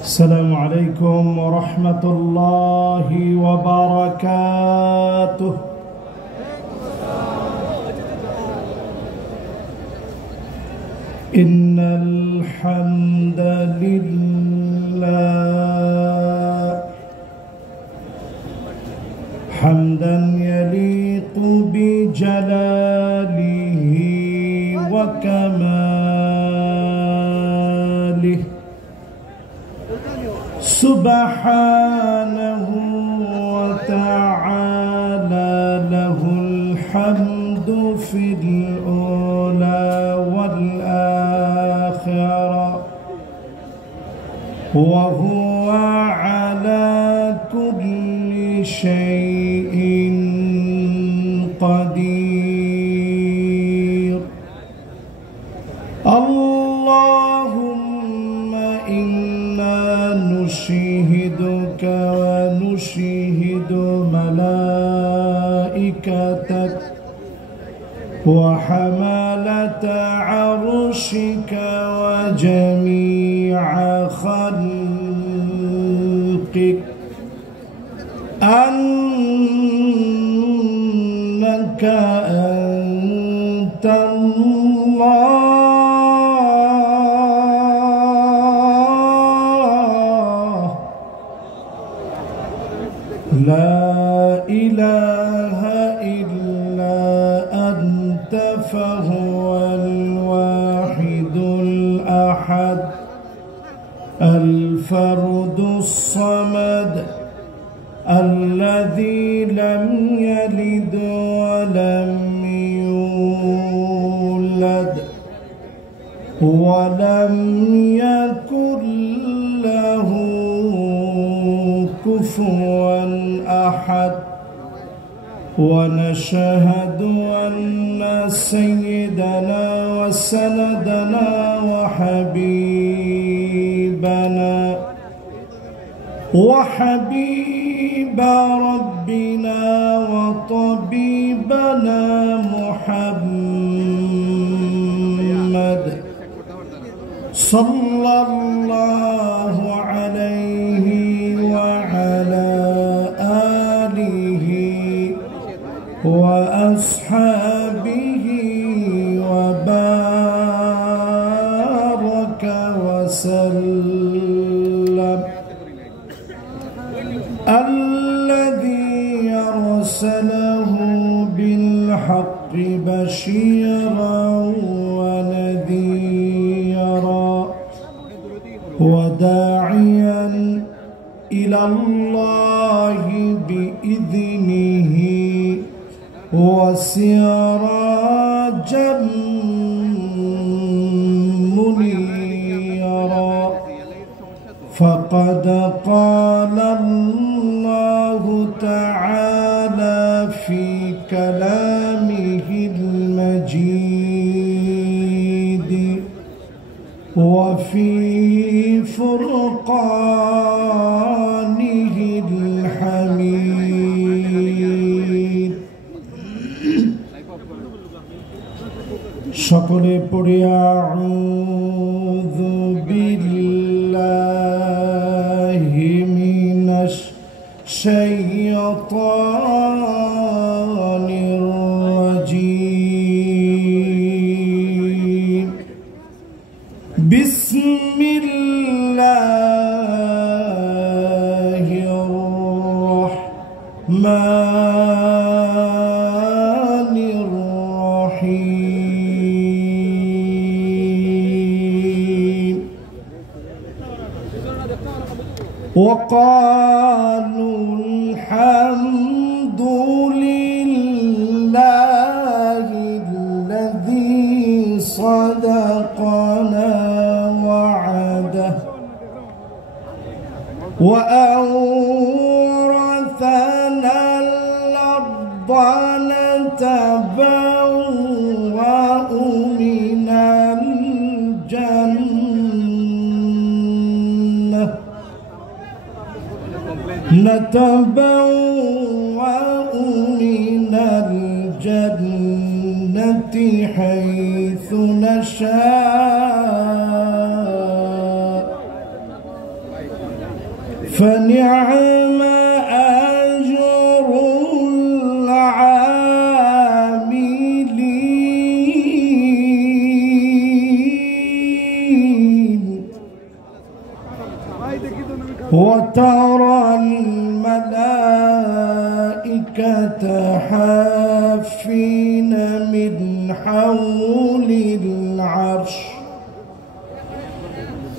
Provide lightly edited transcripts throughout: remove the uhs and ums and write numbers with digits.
السلام عليكم ورحمة الله وبركاته. إن الحمد لله حمدا يليق بجلاله وكماله سبحانه وتعالى، له الحمد في الأولى والآخرة، وهو على كل شيء قدير. اللهم إنا نشهدك ونشهد ملائكتك وحملة عرشك وجميع خلقك أنك أنت الله لا إله إلا أنت، فهو الواحد الأحد الفرد الصمد الذي لم يلد ولم يولد ولم يكن له كفوا أحد. ونشهد أن سيدنا وسندنا وحبيب ربنا وطبيبنا محمد صلى الله عليه وعلى آله وأصحابه وبارك وسلم، الذي أرسله بالحق بشيرا ونذيرا وداعيا إلى الله بإذنه وسراجا منيرا. فقد قال الله تعالى في كلامه المجيد وفي فرقانه الحميد। সকলে পড়ে আউযু বিল্লাহি মিনাশ শাইতানির রাজীম। বিসমিল্লাহির রাহমানির রাহিম। وقالوا الحمد لله الذي صدقنا وعده وأورثنا الأرض نتبوأ من الجنة حيث نشاء فنعم أجر العاملين وترى الملائكة حافين من حول العرش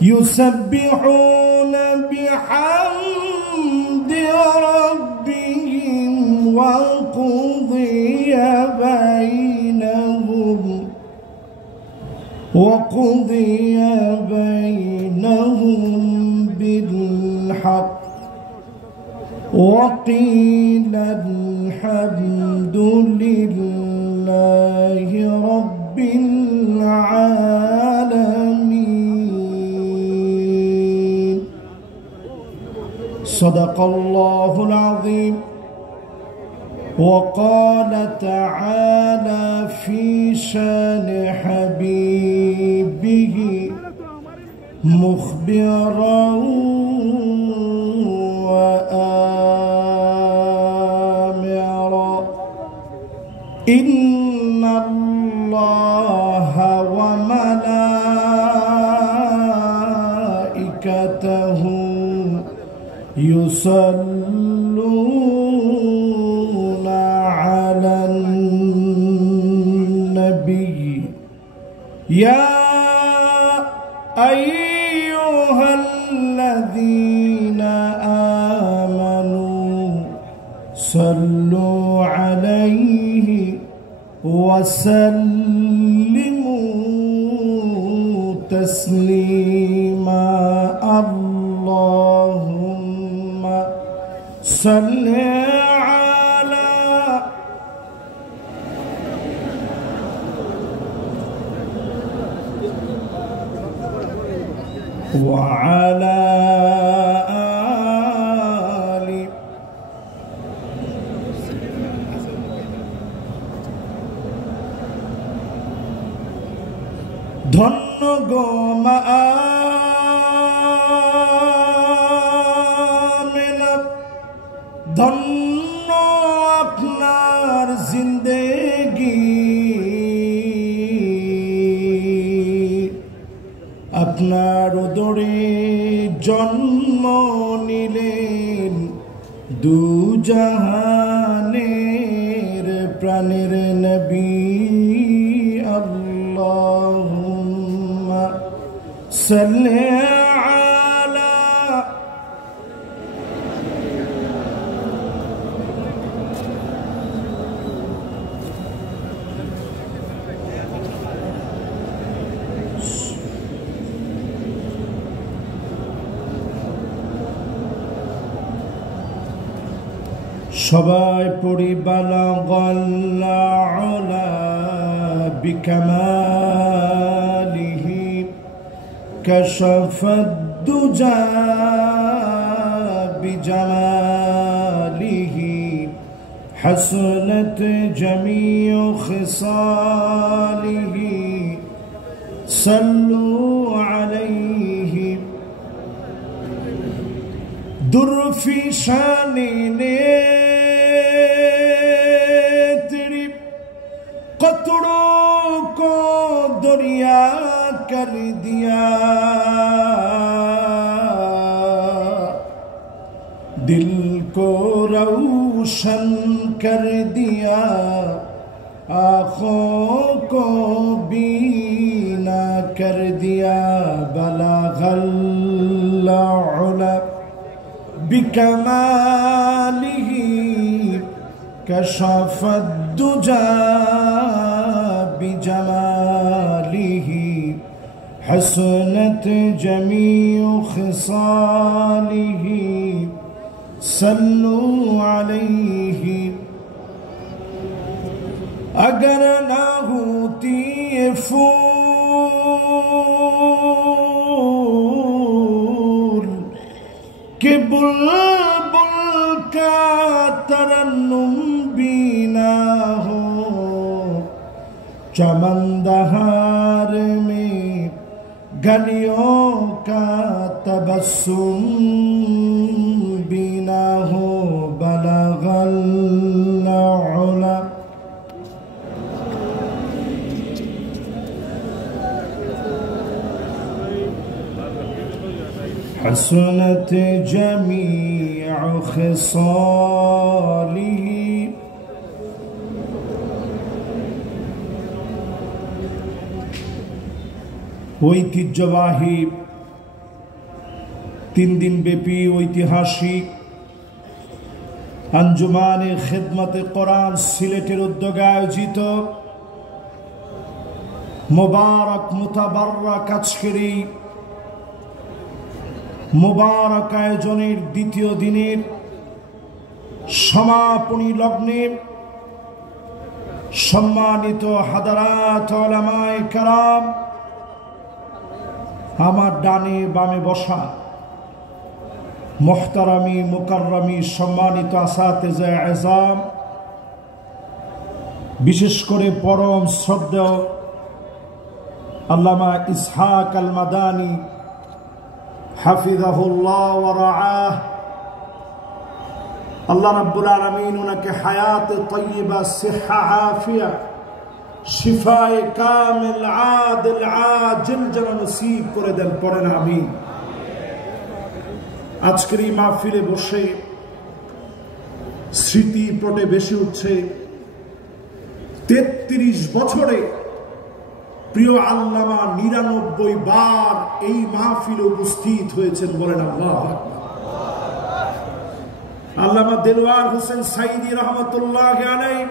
يسبحون بحمد ربهم وقضي بينهم بالحق وقيل الحمد لله رب العالمين. صدق الله العظيم. وقال تعالى في شان حبيبه مخبرا وآمرا إن الله وملائكته يصلون على النبي يا أيها الذين آمنوا صلوا عليه وسلموا تسليما. اللهم صل على وعلى آل ধন্য গো মা আমেনা, ধন্য আপনার জিন্দেগি, আপনার উদরে জন্ম নিলেন দুজাহানের প্রাণের নবী। আল্লাহুম্মা সাল্লি আলা সবাই পড়ি বালাগাল উলা বিকামালিহি কাশাফাদ দুজা বিজামালিহি হাসনাত জামিউ খিসালিহি সাল্লু আলাইহি দুরফি শানে कतरों को दरिया कर दिया, दिल को रोशन कर दिया, आँखों को बीना कर दिया। बलागल उला बिकमालिही कशाफद दुजा बिजमालिही हसनत जमीउ खिसालिही सल्लू अलैहि। अगर ना होती ये फूल के बुलबुल का तरन्नुम भी ना हो, चमनदहार में गलियों का तबस्सुम حسنت جميع خصاله ঐতিহ্যবাহী 3 দিন ব্যাপী ঐতিহাসিক আঞ্জুমানে খিদমতে কোরআন সিলেটের উদ্যোগে আয়োজিত মুবারক মুতাবাররাক আজকের এই মুবারক আয়োজনের দ্বিতীয় দিনের সমাপনী লগ্নে সম্মানিত হাদারাত উলামায়ে কেরাম, আমার ডানে বামে বসা মুহতারামি মুকাররামি সম্মানিত আসাতিজা আযম, বিশেষ করে পরম শ্রদ্ধেয় আল্লামা ইসহাক আল মাদানী হাফিজাহুল্লাহ ওয়া রাআহ, আল্লাহ রাব্বুল আলামিন ওনাকে হায়াতে তাইয়্যিবা, সিহহা আফিয়া, শিফায়ে কামিল আদিল আজিল যেন নসিব করে দেন, পড়েন আমিন। আজকের এই মাহফিলে বসে স্মৃতি পটে বেশি উঠছে 33 বছরে প্রিয় আল্লামা 99 বার এই মাহফিলে উপস্থিত হয়েছেন, বলেন আল্লাহু আকবার। আল্লামা দেলওয়ার হোসেন সাইদি রহমতুল্লাহি আলাইহি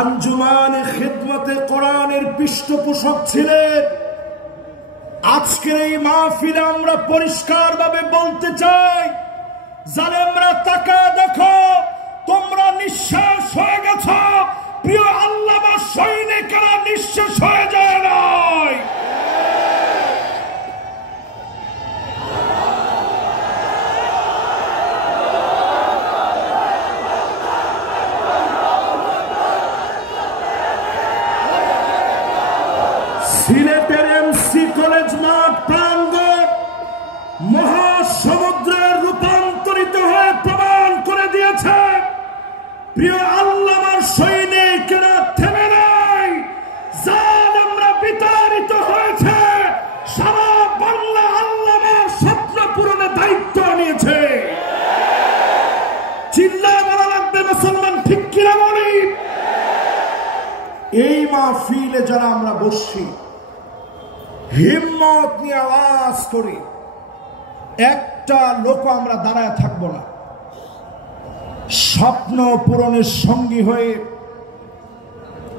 আঞ্জুমানে খিদমতে কোরআনের পৃষ্ঠপোষক ছিলেন। আজকের এই মাহফিলে আমরা পরিষ্কারভাবে বলতে চাই, জালেমরা তাকায় দেখো, তোমরা নিঃশ্বাস হয়ে গেছো, প্রিয় আল্লামা সৈনিকেরা নিঃশ্বাস হয়ে যায় নাই। সিলেটের এমসি কলেজ মাঠ প্রাঙ্গণ মহাসমুদ্রে রূপান্তরিত হয়ে প্রমাণ করে দিয়েছে, প্রিয় আল্লামার সৈনিকেরা থেমে নাই, জালেমরা বিতাড়িত হয়েছে, সারা বাংলা আল্লামার স্বপ্ন পূরণে দায়িত্ব নিয়েছে। চিল্লায় বলা লাগবে মুসলমান, ঠিক কিনা বলি? এই মাহফিলে যারা আমরা বসছি, হিম্মত নিয়ে আওয়াজ করি, একটা লোক আমরা দাঁড়ায় থাকবো না। স্বপ্ন পূরণের সঙ্গী হয়ে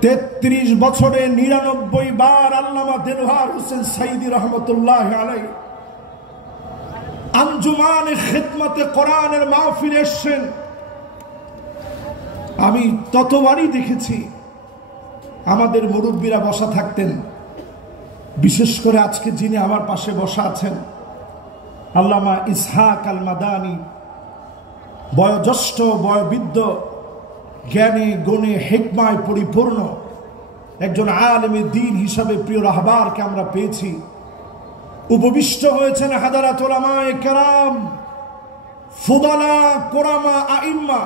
33 বছরে 99 বার আল্লামা দেলওয়ার হোসেন সাইদি রহমতুল্লাহি আলাইহি আঞ্জুমানে খিদমতে কোরআনের মাহফিলে এসেছেন। আমি ততবারই দেখেছি আমাদের মুরব্বীরা বসা থাকতেন, বিশেষ করে আজকে যিনি আমার পাশে বসা আছেন আল্লামা ইসহাক আল মাদানী, বয়োজ্যেষ্ঠ বয়োবৃদ্ধ, জ্ঞানে গুণে হিকমায় পরিপূর্ণ একজন আলেমে দ্বীন হিসাবে প্রিয় রাহবারকে আমরা পেয়েছি। উপবিষ্ট হয়েছেন হাদারাত উলামায়ে কেরাম, ফুদালা, কোরামা, আইম্মা,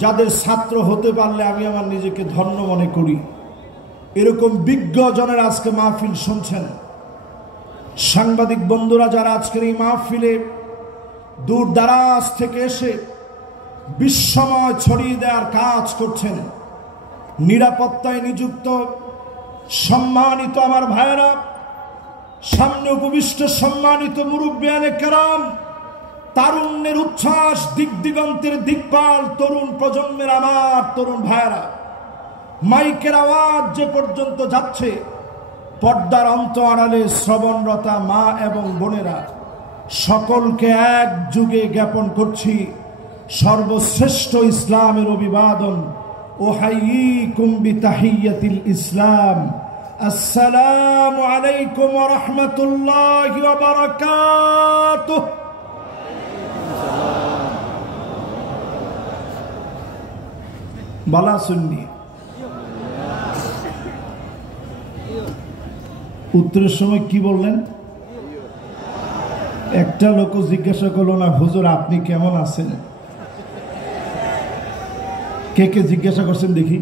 যাদের ছাত্র হতে পারলে আমি আমার নিজেকে ধন্য মনে করি। এরকম বিজ্ঞ জনের আজকে মাহফিল শুনছেন। সাংবাদিক বন্ধুরা যারা আজকের এই মাহফিলে দূর দারাজ থেকে এসে বিস্ময় ছড়িয়ে দেওয়ার কাজ করছেন, নিরাপত্তায় নিযুক্ত সম্মানিত আমার ভাইয়েরা, সামনে উপবিষ্ট সম্মানিত মুরব্বিয়ানে কেরাম, তারুণ্যের উচ্ছ্বাস, দিক দিগন্তের দিকপাল তরুণ প্রজন্মের আমার তরুণ ভাইয়েরা, মাইকের আওয়াজ যে পর্যন্ত যাচ্ছে, পর্দার অন্ত আড়ালে শ্রবণরতা মা এবং বোনেরা, সকলকে এক যুগে জ্ঞাপন করছি সর্বশ্রেষ্ঠ ইসলামের অভিবাদন, ওহাইয়িকুম বিতাহিয়াতিল ইসলাম, আসসালামু আলাইকুম ওয়া রাহমাতুল্লাহি ওয়া বারাকাতুহু। বালা সুন্নি উত্তরের সময় কি বললেন? একটা লোক জিজ্ঞাসা করলো না, হুজুর আপনি কেমন আছেন? কে কে জিজ্ঞাসা করছেন দেখি?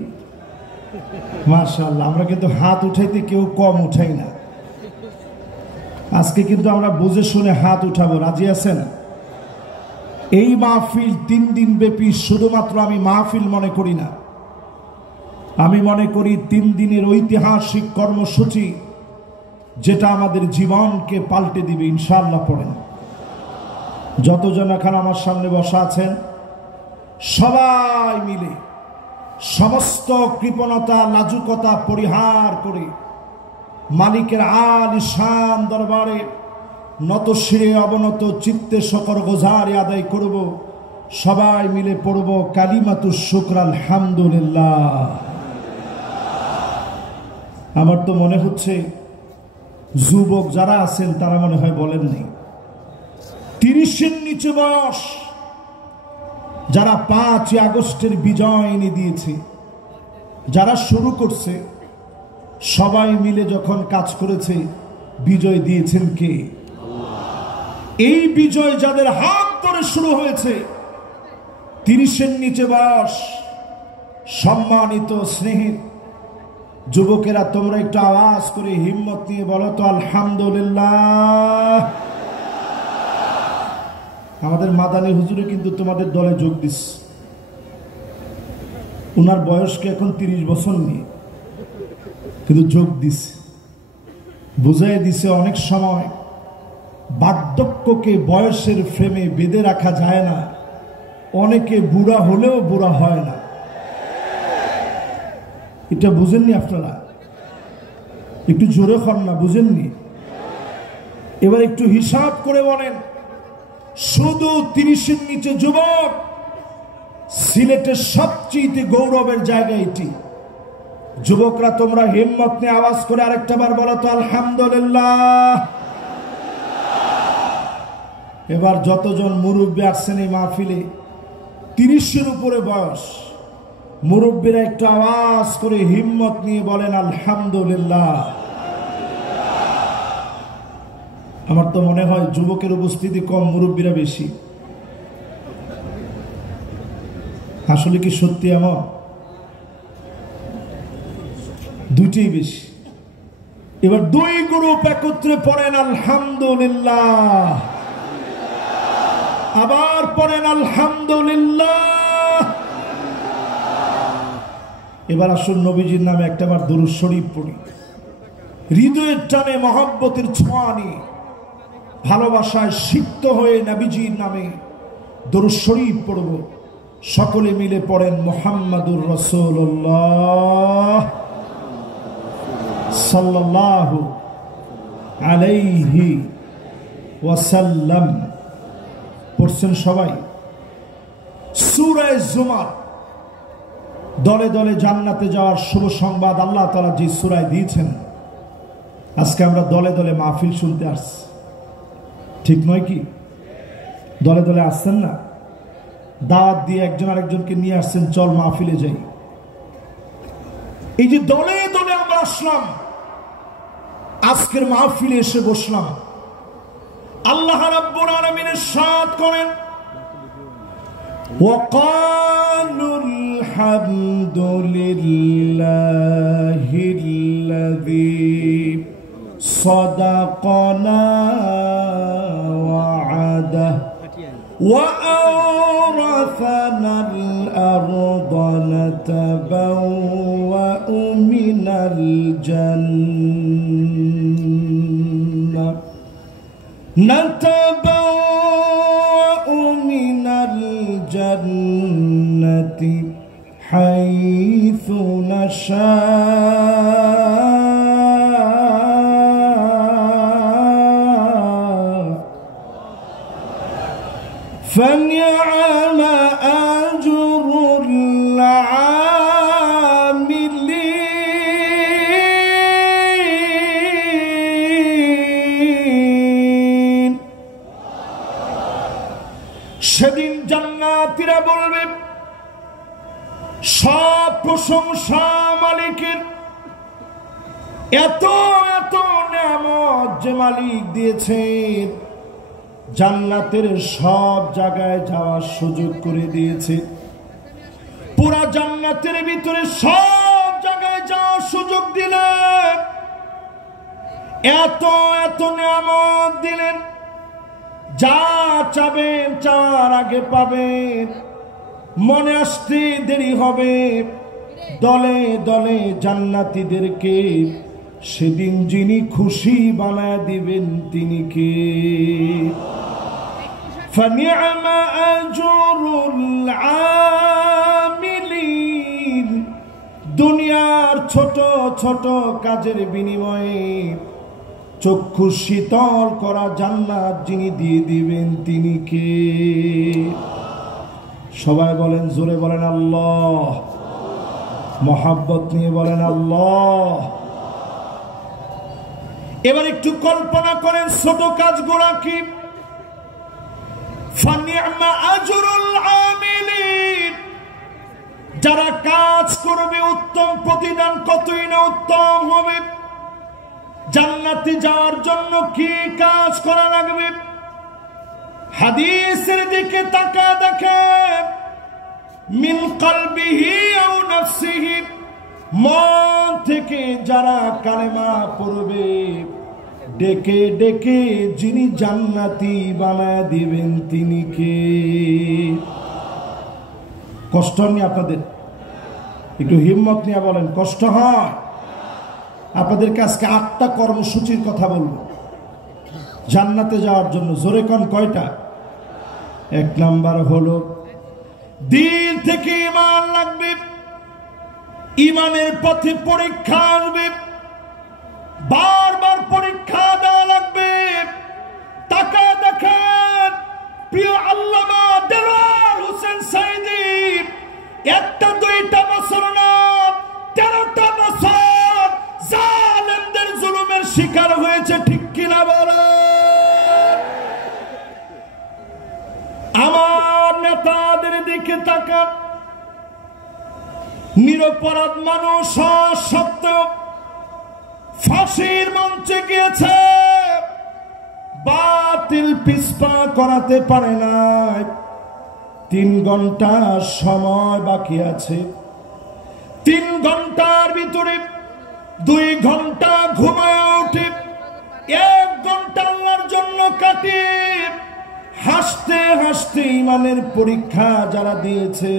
মাশাআল্লাহ, আমরা কিন্তু হাত উঠাইতে কেউ কম উঠাই না। আজকে কিন্তু আমরা বুঝে শুনে হাত উঠাবো, রাজি আছেন? এই মাহফিল 3 দিন ব্যাপী শুধুমাত্র আমি মাহফিল মনে করি না, আমি মনে করি 3 দিনের ঐতিহাসিক কর্মসূচি, যেটা আমাদের জীবনকে পাল্টে দিবে ইনশাআল্লাহ। পড়েন, যতজন এখন আমার সামনে বসা আছেন সবাই মিলে সমস্ত কৃপণতা লাজুকতা পরিহার করে মালিকের আলিশান দরবারে নত শিরে অবনত চিত্তে শকর গোজারি আদায় করব। সবাই মিলে পড়ব কালিমাতুশ শুকর আলহামদুলিল্লাহ। আমার তো মনে হচ্ছে যুবক যারা আছেন তারা মনে হয় বলেন নাই, 30-এর নিচে বয়স যারা 5 আগস্টের বিজয় এনে দিয়েছে, যারা শুরু করছে, সবাই মিলে যখন কাজ করেছে, বিজয় দিয়েছেন কে? এই বিজয় যাদের হাত ধরে শুরু হয়েছে, 30-এর নিচে বয়স সম্মানিত স্নেহের যুবকেরা, তোমরা একটু আওয়াজ করে হিম্মত নিয়ে বলো তো আলহামদুলিল্লাহ। আমাদের মাদানী হুজুরে কিন্তু তোমাদের দলে যোগ দিস, উনার বয়সকে এখন 30 বছর নিয়ে, কিন্তু যোগ দিছে, বুঝাই দিছে অনেক সময় বার্ধক্যকে বয়সের ফ্রেমে বেঁধে রাখা যায় না, অনেকে বুড়া হলেও বুড়া হয় না। এটা বুঝেননি আপনারা? একটু জোরে হন না, বুঝেননি? এবার একটু হিসাব করে বলেন, শুধু 30-এর নিচে যুবক সিলেটের সবচেয়ে গৌরবের জায়গা এটি। যুবকরা তোমরা হিম্মত নিয়ে আওয়াজ করে আরেকটা বার বলো তো আলহামদুলিল্লাহ। এবার যতজন মুরব্বী আসছেন এই মাহফিলে, 30-এর উপরে বয়স মুরব্বীরা একটু আওয়াজ করে হিম্মত নিয়ে বলেন আলহামদুলিল্লাহ। আমার তো মনে হয় যুবকের উপস্থিতি কম, মুরব্বীরা বেশি। আসলে কি সত্যি এমন? দুইটাই বেশি। এবার 2 গ্রুপ একত্রে পড়েন আলহামদুলিল্লাহ, আবার পড়েন আলহামদুলিল্লাহ। এবার আসুন নবীজির নামে একটাবার দুরূদ শরীফ পড়ি, হৃদয়ের টানে মহব্বতের ছোঁয়া নিয়ে ভালোবাসায় সিক্ত হয়ে নবীজির নামে দুরূদ শরীফ পড়ব। সকলে মিলে পড়েন মুহাম্মাদুর রাসূলুল্লাহ সাল্লাল্লাহু আলাইহি ওয়াসাল্লাম। পড়ছেন সবাই? সূরা জুমার দলে দলে জান্নাতে যাওয়ার শুভ সংবাদ আল্লাহ তাআলা যে সূরায় দিয়েছেন, আজকে আমরা দলে দলে মাহফিল শুনতে আসছি, ঠিক নয় কি? দলে দলে আসছেন না? দাওয়াত দিয়ে একজন আরেকজনকে নিয়ে আসছেন, চল মাহফিলে যাই। এই যে দলে দলে আমরা আসলাম, আজকের মাহফিলে এসে বসলাম, আল্লাহ রাব্বুল আলামিন ইরশাদ করেন, وقالوا الحمد لله الذي صدقنا وعده وأورثنا الأرض نتبوأ من الجنة حيث نشاء فنعم أجر العاملين। সেদিন জান্নাতীরা বলবে, সব প্রশংসা মালিকের, এত এত নিয়ামত যে মালিক দিয়েছেন, জান্নাতের সব জায়গায় যাওয়ার সুযোগ করে দিয়েছে, পুরা জান্নাতের ভিতরে সব জায়গায় যাওয়ার সুযোগ দিলেন। এত এত নিয়ামত দিলেন, যা চাবেন চাওয়ার আগে পাবেন, মনে আসতে দেরি হবে। দলে দলে জান্নাতীদেরকে সেদিন যিনি খুশি বানায় দিবেন তিনি কে? فَنِعْمَ أَجْرُ الْعَامِلِينَ। দুনিয়ার ছোট ছোট কাজের বিনিময়ে চক্ষু শীতল করা জান্নাত যিনি দিয়ে দিবেন তিনি কে? সবাই বলেন, জোরে বলেন আল্লাহ। মহাব্বত নিয়ে বলেন আল্লাহ। এবার একটু কল্পনা করেন ছোট কাজগুলো কি। ফানি'মা আজরুল আমিলিন। যারা কাজ করবে উত্তম প্রতিদান কতই না উত্তম হবে। জান্নাতে যাওয়ার জন্য কি কাজ করা লাগবে? হাদিসের দিকে তাকায় দেখেন, মিন কলবিহি আও নাফসিহি, মন থেকে যারা কালেমা পড়বে, ডেকে ডেকে যিনি জান্নাতি বানায় দিবেন তিনি কে? কষ্ট নিয়ে আপনাদের একটু হিম্মত নিয়ে বলেন, কষ্ট হয়? আপনাদেরকে আজকে 8টা কর্মসূচির কথা বলবো জান্নাতে যাওয়ার জন্য। জোরে কোন কয়টা? 1 নাম্বার হলো দিল থেকে ঈমান লাগবে, ঈমানের পথে পরীক্ষা আসবে, বারবার পরীক্ষা দেওয়া লাগবে। তাকা দেখেন প্রিয় আল্লামা দেলোয়ার হোসেন সাঈদী 1টা 2টা বছর না 13টা বছর জালেমদের জুলুমের শিকার হয়েছে, ঠিক কিনা বলেন? আমার নেতাদের দিকে তাকান, নিরপরাধ মানুষ সত্ত্বেও ফাঁসির মঞ্চে গিয়েছে, বাতিল পিছপা করাতে পারে না। 3 ঘন্টা সময় বাকি আছে, 3 ঘন্টার ভিতরে 2 ঘন্টা ঘুমায় উঠে 1 ঘন্টা আল্লাহর জন্য কাটিয়ে হাসতে হাসতে ঈমানের পরীক্ষা যারা দিয়েছে,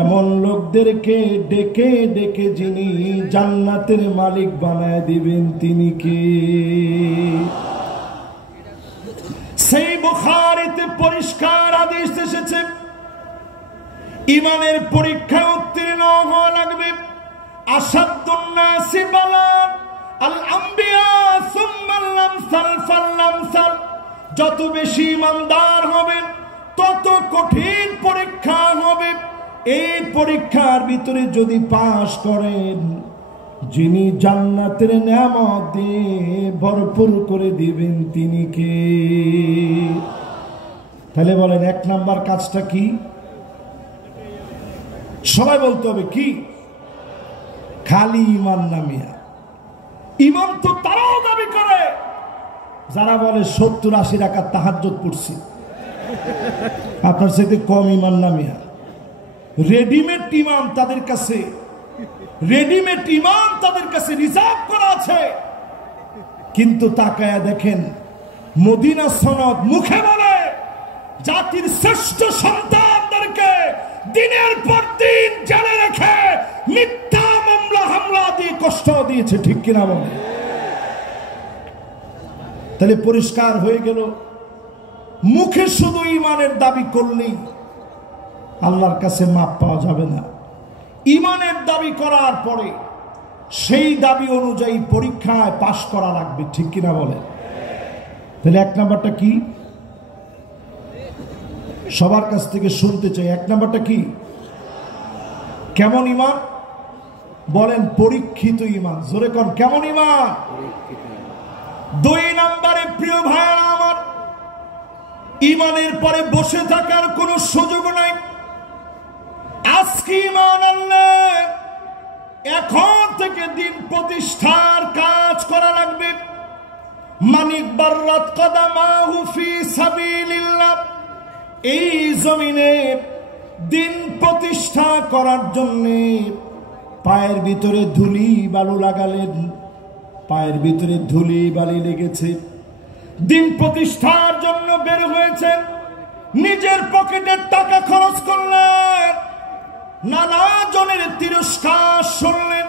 এমন লোকদেরকে ডেকে ডেকে যিনি জান্নাতের মালিক বানায় দিবেন তিনি কে? সেই বুখারীতে পরিষ্কার আদেশ এসেছে, ঈমানের পরীক্ষা উত্তীর্ণ হওয়া লাগবে। আসাদুন নাসি বালান আল আম্বিয়া সুম্মাল আমসাল ফাল। যত বেশি ঈমানদার হবেন তত কঠিন পরীক্ষা হবে। এই পরীক্ষার ভিতরে যদি পাশ করেন, যিনি জান্নাতের নিয়ামত দিয়ে ভরপুর করে দিবেন তিনি কে? তাহলে বলেন 1 নাম্বার কাজটা কি? সবাই বলতে হবে কি? খালি ঈমান না মিয়া। ঈমান তো তারাও দাবি করে যারা বলে 70-80 রাকাত তাহাজ্জুদ পড়ছি। আপনার সাথে কম ঈমান না মিয়া। রেডিমেড ঈমান তাদের কাছে, রেডিমেড ঈমান তাদের কাছে রিজার্ভ করা আছে। কিন্তু তাকায়া দেখেন, মদিনা সনদ মুখে বলে জাতির শ্রেষ্ঠ সন্তানদেরকে দিনের পর দিন জেলে রেখে মিথ্যা মামলা হামলা দিয়ে কষ্ট দিয়েছে, ঠিক কিনা বলে? তাহলে পরিষ্কার হয়ে গেল, মুখে শুধু ঈমানের দাবি করলেই আল্লাহর কাছে মাপ পাওয়া যাবে না। ঈমানের দাবি করার পরে সেই দাবি অনুযায়ী পরীক্ষায় পাশ করা লাগবে, ঠিক কিনা বলে? তাহলে 1 নাম্বারটা কি? সবার কাছ থেকে শুনতে চাই, 1 নাম্বারটা কি? কেমন ঈমান বলেন? পরীক্ষিত ঈমান। জোরে কোন কেমন ঈমান? 2 নম্বরে প্রিয় ভাইরা আমার, ঈমানের পরে বসে থাকার কোনো সুযোগ নাই। আজকে ঈমান আনলে এখন থেকে দিন প্রতিষ্ঠার কাজ করা লাগবে। মানিক বাররাত কদামাহু ফি সাবিলিল্লাহ, এই জমিনে দিন প্রতিষ্ঠা করার জন্য পায়ের ভিতরে ধুলি বালু লাগালেন, পায়ের ভিতরে ধুলি বালি লেগেছে, দিন প্রতিষ্ঠার জন্য বের হয়েছেন, নিজের পকেটের টাকা খরচ করলেন, নানা জনের তিরস্কার শুনলেন।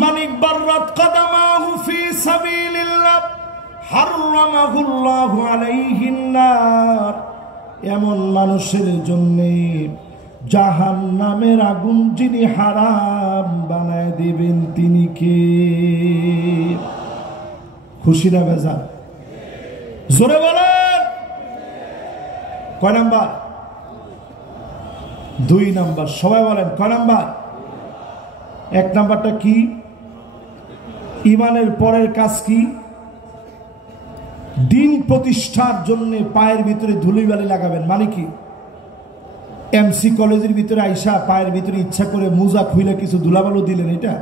মানিক বাররাত কদামাহু ফি সাবিলিল্লাহ হারামাহুল্লাহু আলাইহিন নার। এমন মানুষের জন্য জাহান্নামের আগুন যিনি হারাম বানায় দিবেন তিনি কে? খুশি না বেজার? জোরে বলেন। কয় নাম্বার? 2 নাম্বার। সবাই বলেন কয় নাম্বার? 1 নাম্বারটা কি? ঈমানের পরের কাজ কি? দিন প্রতিষ্ঠার জন্য পায়ের ভিতরে ধুলিবালি লাগাবেন। মানে কি? এমসি কলেজের ভিতরে আইসা পায়ের ভিতরে ইচ্ছা করে মোজা খুইলে কিছু ধুলাবালু দিলেন, এটা?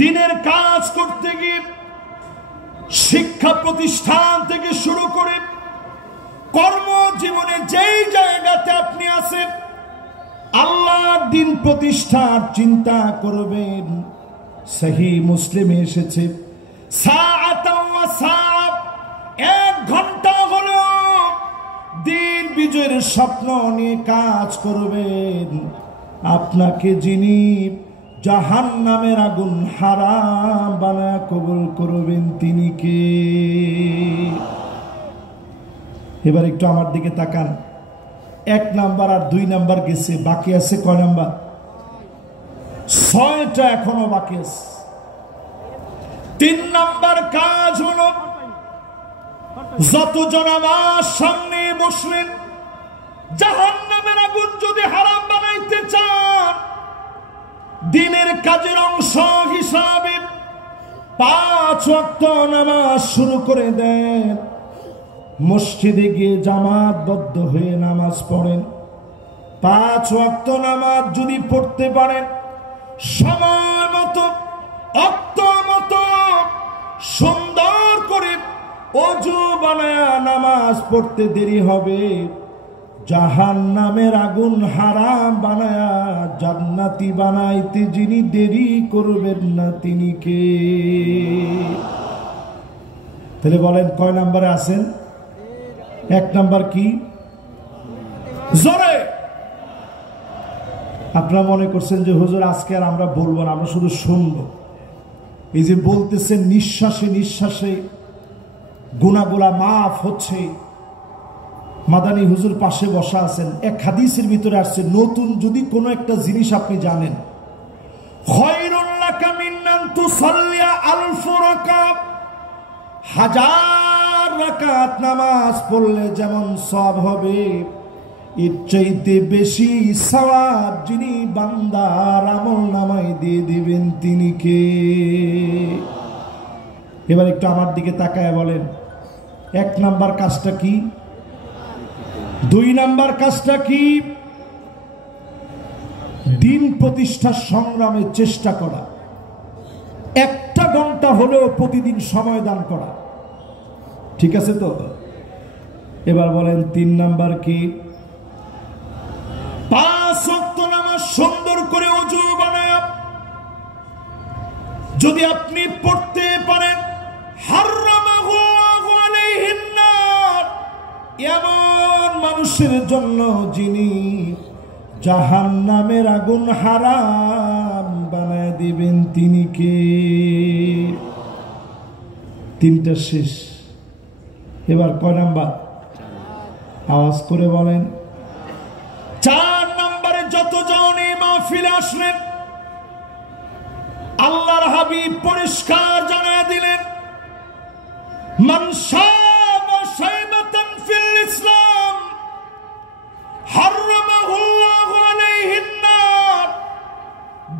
দিনের কাজ করতে গিয়ে শিক্ষা প্রতিষ্ঠান থেকে শুরু করে কর্মজীবনে যেই জায়গাতে আপনি আছেন, আল্লাহর দিন প্রতিষ্ঠার চিন্তা করবেন। সহিহ মুসলিমে এসেছে, সাআতাও ওয়া সাআ, 1 ঘন্টা হলো দিন বিজয়ের স্বপ্ন নিয়ে কাজ করবেন। আপনাকে যিনি জাহান্নামের আগুন হারাম বানায় কবুল করবেন তিনি কে? এবার একটু আমার দিকে তাকান। 1 নাম্বার আর 2 নাম্বার গেছে, বাকি আছে কয় নাম্বার? 6টা এখনো বাকি আছে। 3 নাম্বার কাজ হলো, যতজন আমার সামনে বসলেন, জাহান্নামের আগুন যদি হারাম বানাইতে চান, দিনের কাজের অংশ হিসাবে 5 ওয়াক্ত নামাজ শুরু করে দেন। মসজিদে গিয়ে জামাতবদ্ধ হয়ে নামাজ পড়েন। 5 ওয়াক্ত নামাজ যদি পড়তে পারেন, সময় মতো অক্ত মতো সুন্দর করে ওযু বানায়া নামাজ পড়তে দেরি হবে, জাহান্নামের আগুন হারাম বানায়া জান্নাতি বানাইতে যিনি দেরি করবেন না তিনি কে? তাহলে বলেন কয় নাম্বারে আছেন? 1 নাম্বার কি? জোরে। আপনারা মনে করছেন যে হুজুর আজকে আর আমরা বলবো না, আমরা শুধু শুনবো। এই যে বলতেছেন নিঃশ্বাসে নিঃশ্বাসে গুনাহগুলা মাফ হচ্ছে। মাদানী হুজুর পাশে বসা আছেন, 1 হাদিসের ভিতরে আসছে, নতুন যদি কোনো একটা জিনিস আপনি জানেন, খায়রুল লাকা মিন আন তুসাল্লিয়া আলফ রাকাত, 1000 রাকাত নামাজ পড়লে যেমন সওয়াব হবে, এর চাইতে বেশি সওয়াব যিনি বান্দার আমলনামায় দিয়ে দিবেন তিনি কে? এবার একটু আমার দিকে তাকায় বলেন, 1 নাম্বার কাজটা কি? 2 নাম্বার কাজটা কি? দিন প্রতিষ্ঠার সংগ্রামে চেষ্টা করা, 1 ঘন্টা হলেও প্রতিদিন সময় দান করা। ঠিক আছে তো? এবার বলেন 3 নাম্বার কি? 5 ওয়াক্ত নামাজ সুন্দর করে ওযু বানায়া যদি আপনি পড়তে পারেন, হারামাহুল্লাহু আলাইহিন নার, এমন মানুষের জন্য যিনি জাহান্নামের আগুন হারাম বানায় দিবেন তিনি কে? 3টা শেষ। এবার কয় নাম্বার? আওয়াজ করে বলেন। 4 নম্বরে যতজন এই মাহফিলে আসলেন, আল্লাহর হাবিব পরিষ্কার জানায় দিলেন, মান শাবা শাইবাতান ফিল ইসলাম হারামাহুল্লাহু আলাইহিন নার।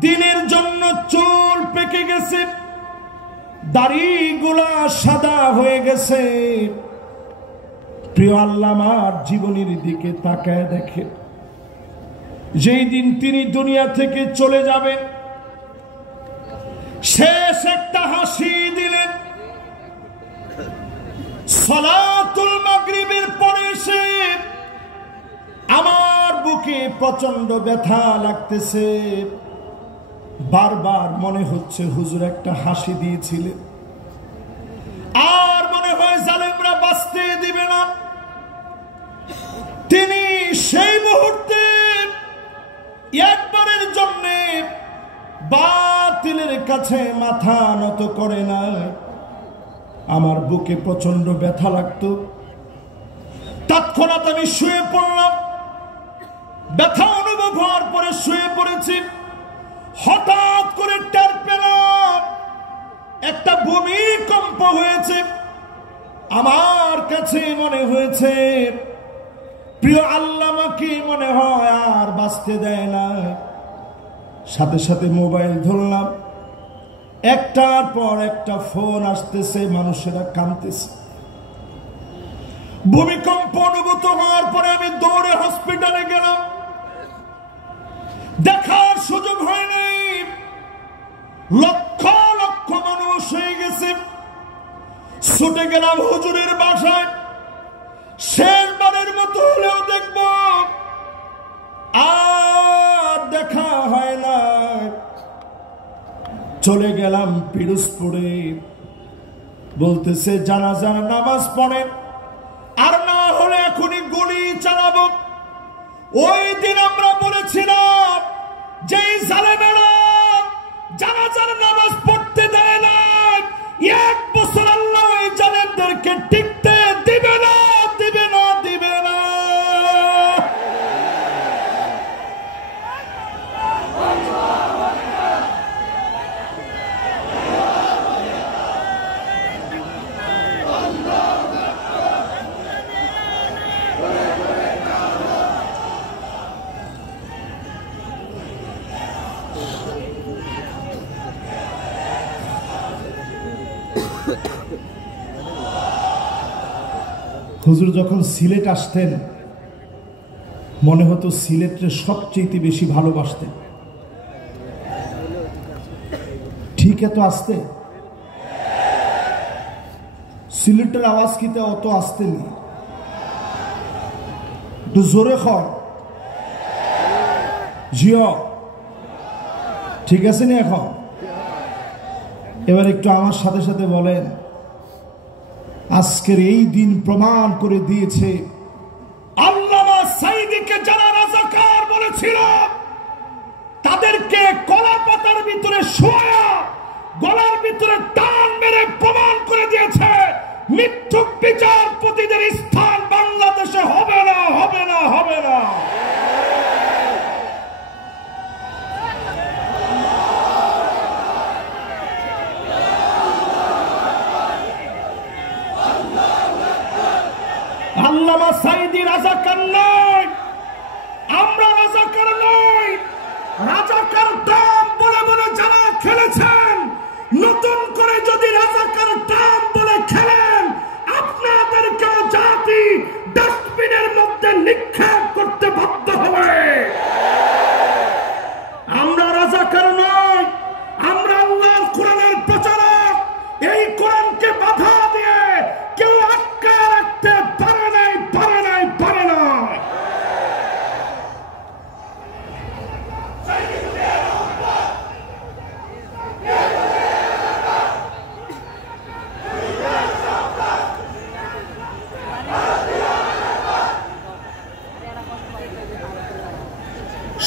দিনের জন্য চুল পেকে গেছে, দাড়িগুলা সাদা হয়ে গেছে, প্রিয় আল্লাহ আমার জীবনের দিকে তাকায় দেখে, যেই দিন তিনি দুনিয়া থেকে চলে যাবেন, শেষ একটা হাসি দিলেন। সালাতুল মাগরিবের পরে এসে আমার বুকে প্রচন্ড ব্যথা লাগতেছে, বারবার মনে হচ্ছে হুজুর একটা হাসি দিয়েছিলেন, আর মনে হয় জালেমরা বাঁচতে দিবে না। তিনি সেই মুহূর্তে একবারের জন্য বাতিলের কাছে মাথা নত করে না। আমার বুকে প্রচন্ড ব্যথা লাগতো, তৎক্ষণাৎ আমি শুয়ে পড়লাম। ব্যথা অনুভব হওয়ার পরে শুয়ে পড়েছি। হঠাৎ করে টের পেলাম একটা ভূমিকম্প হয়েছে। আমার কাছে মনে হয়েছে প্রিয় আল্লামাকে মনে হয় আর বাঁচতে দেয় না। সাথে সাথে মোবাইল ধরলাম, একটার পর একটা ফোন আসতেছে, মানুষেরা কাঁদতেছে। ভূমিকম্প অনুভূত হওয়ার পরে আমি দৌড়ে হসপিটালে গেলাম। দেখার সুযোগ হয়নি, লক্ষ লক্ষ মানুষ হয়ে গেছে। ছুটে গেলাম হুজুরের বাসায়, শেষবারের মতো হলেও দেখব, আর দেখা হয় না। চলে গেলাম পিরোজপুরে, বলতেছে জানাজার নামাজ পড়েন, আর না হলে এখনই গুলি চালাবো। ওই দিন আমরা বলেছিলাম যে জালেমেরা জানাজার নামাজ পড়তে দেয় না, 1 বছর আল্লাহ ওই জালেমদেরকে টিকতে দিবে না, দিবে না, দিবে না। হুজুর যখন সিলেট আসতেন মনে হতো সিলেটের সবচেয়ে বেশি ভালোবাসতেন। ঠিক এত আসতে সিলেটের আওয়াজ কিতে অত আসতে নেই, একটু জোরে খাও। জিও ঠিক আছে না? এখন এবার একটু আমার সাথে সাথে বলেন, আজকের এই দিন প্রমাণ করে দিয়েছে আল্লামা সাঈদীকে যারা রাজাকার বলেছিল তাদেরকে কলা পাতার ভিতরে শোয়া গলার ভিতরে টান মেরে প্রমাণ করে দিয়েছে মিথ্যুক বিচারপতিদের স্থান বাংলাদেশে হবে না, হবে না, হবে না। আল্লামা সাঈদী রাজাকার নয়, আমরা রাজাকার নই। রাজাকার টার্ম বলে বলে যারা খেলেছেন, নতুন করে যদি রাজাকার টার্ম বলে খেলেন, আপনাদেরকেও জাতি ডাস্টবিনের মধ্যে নিক্ষেপ করতে বাধ্য হবে। আমরা রাজাকার নই, আমরা আল্লাহর কোরআনের প্রচারক। এই কোরআনকে বাধা দিয়ে কেউ আটকে রাখতে পারে নাই, পারে নাই, পারে নাই।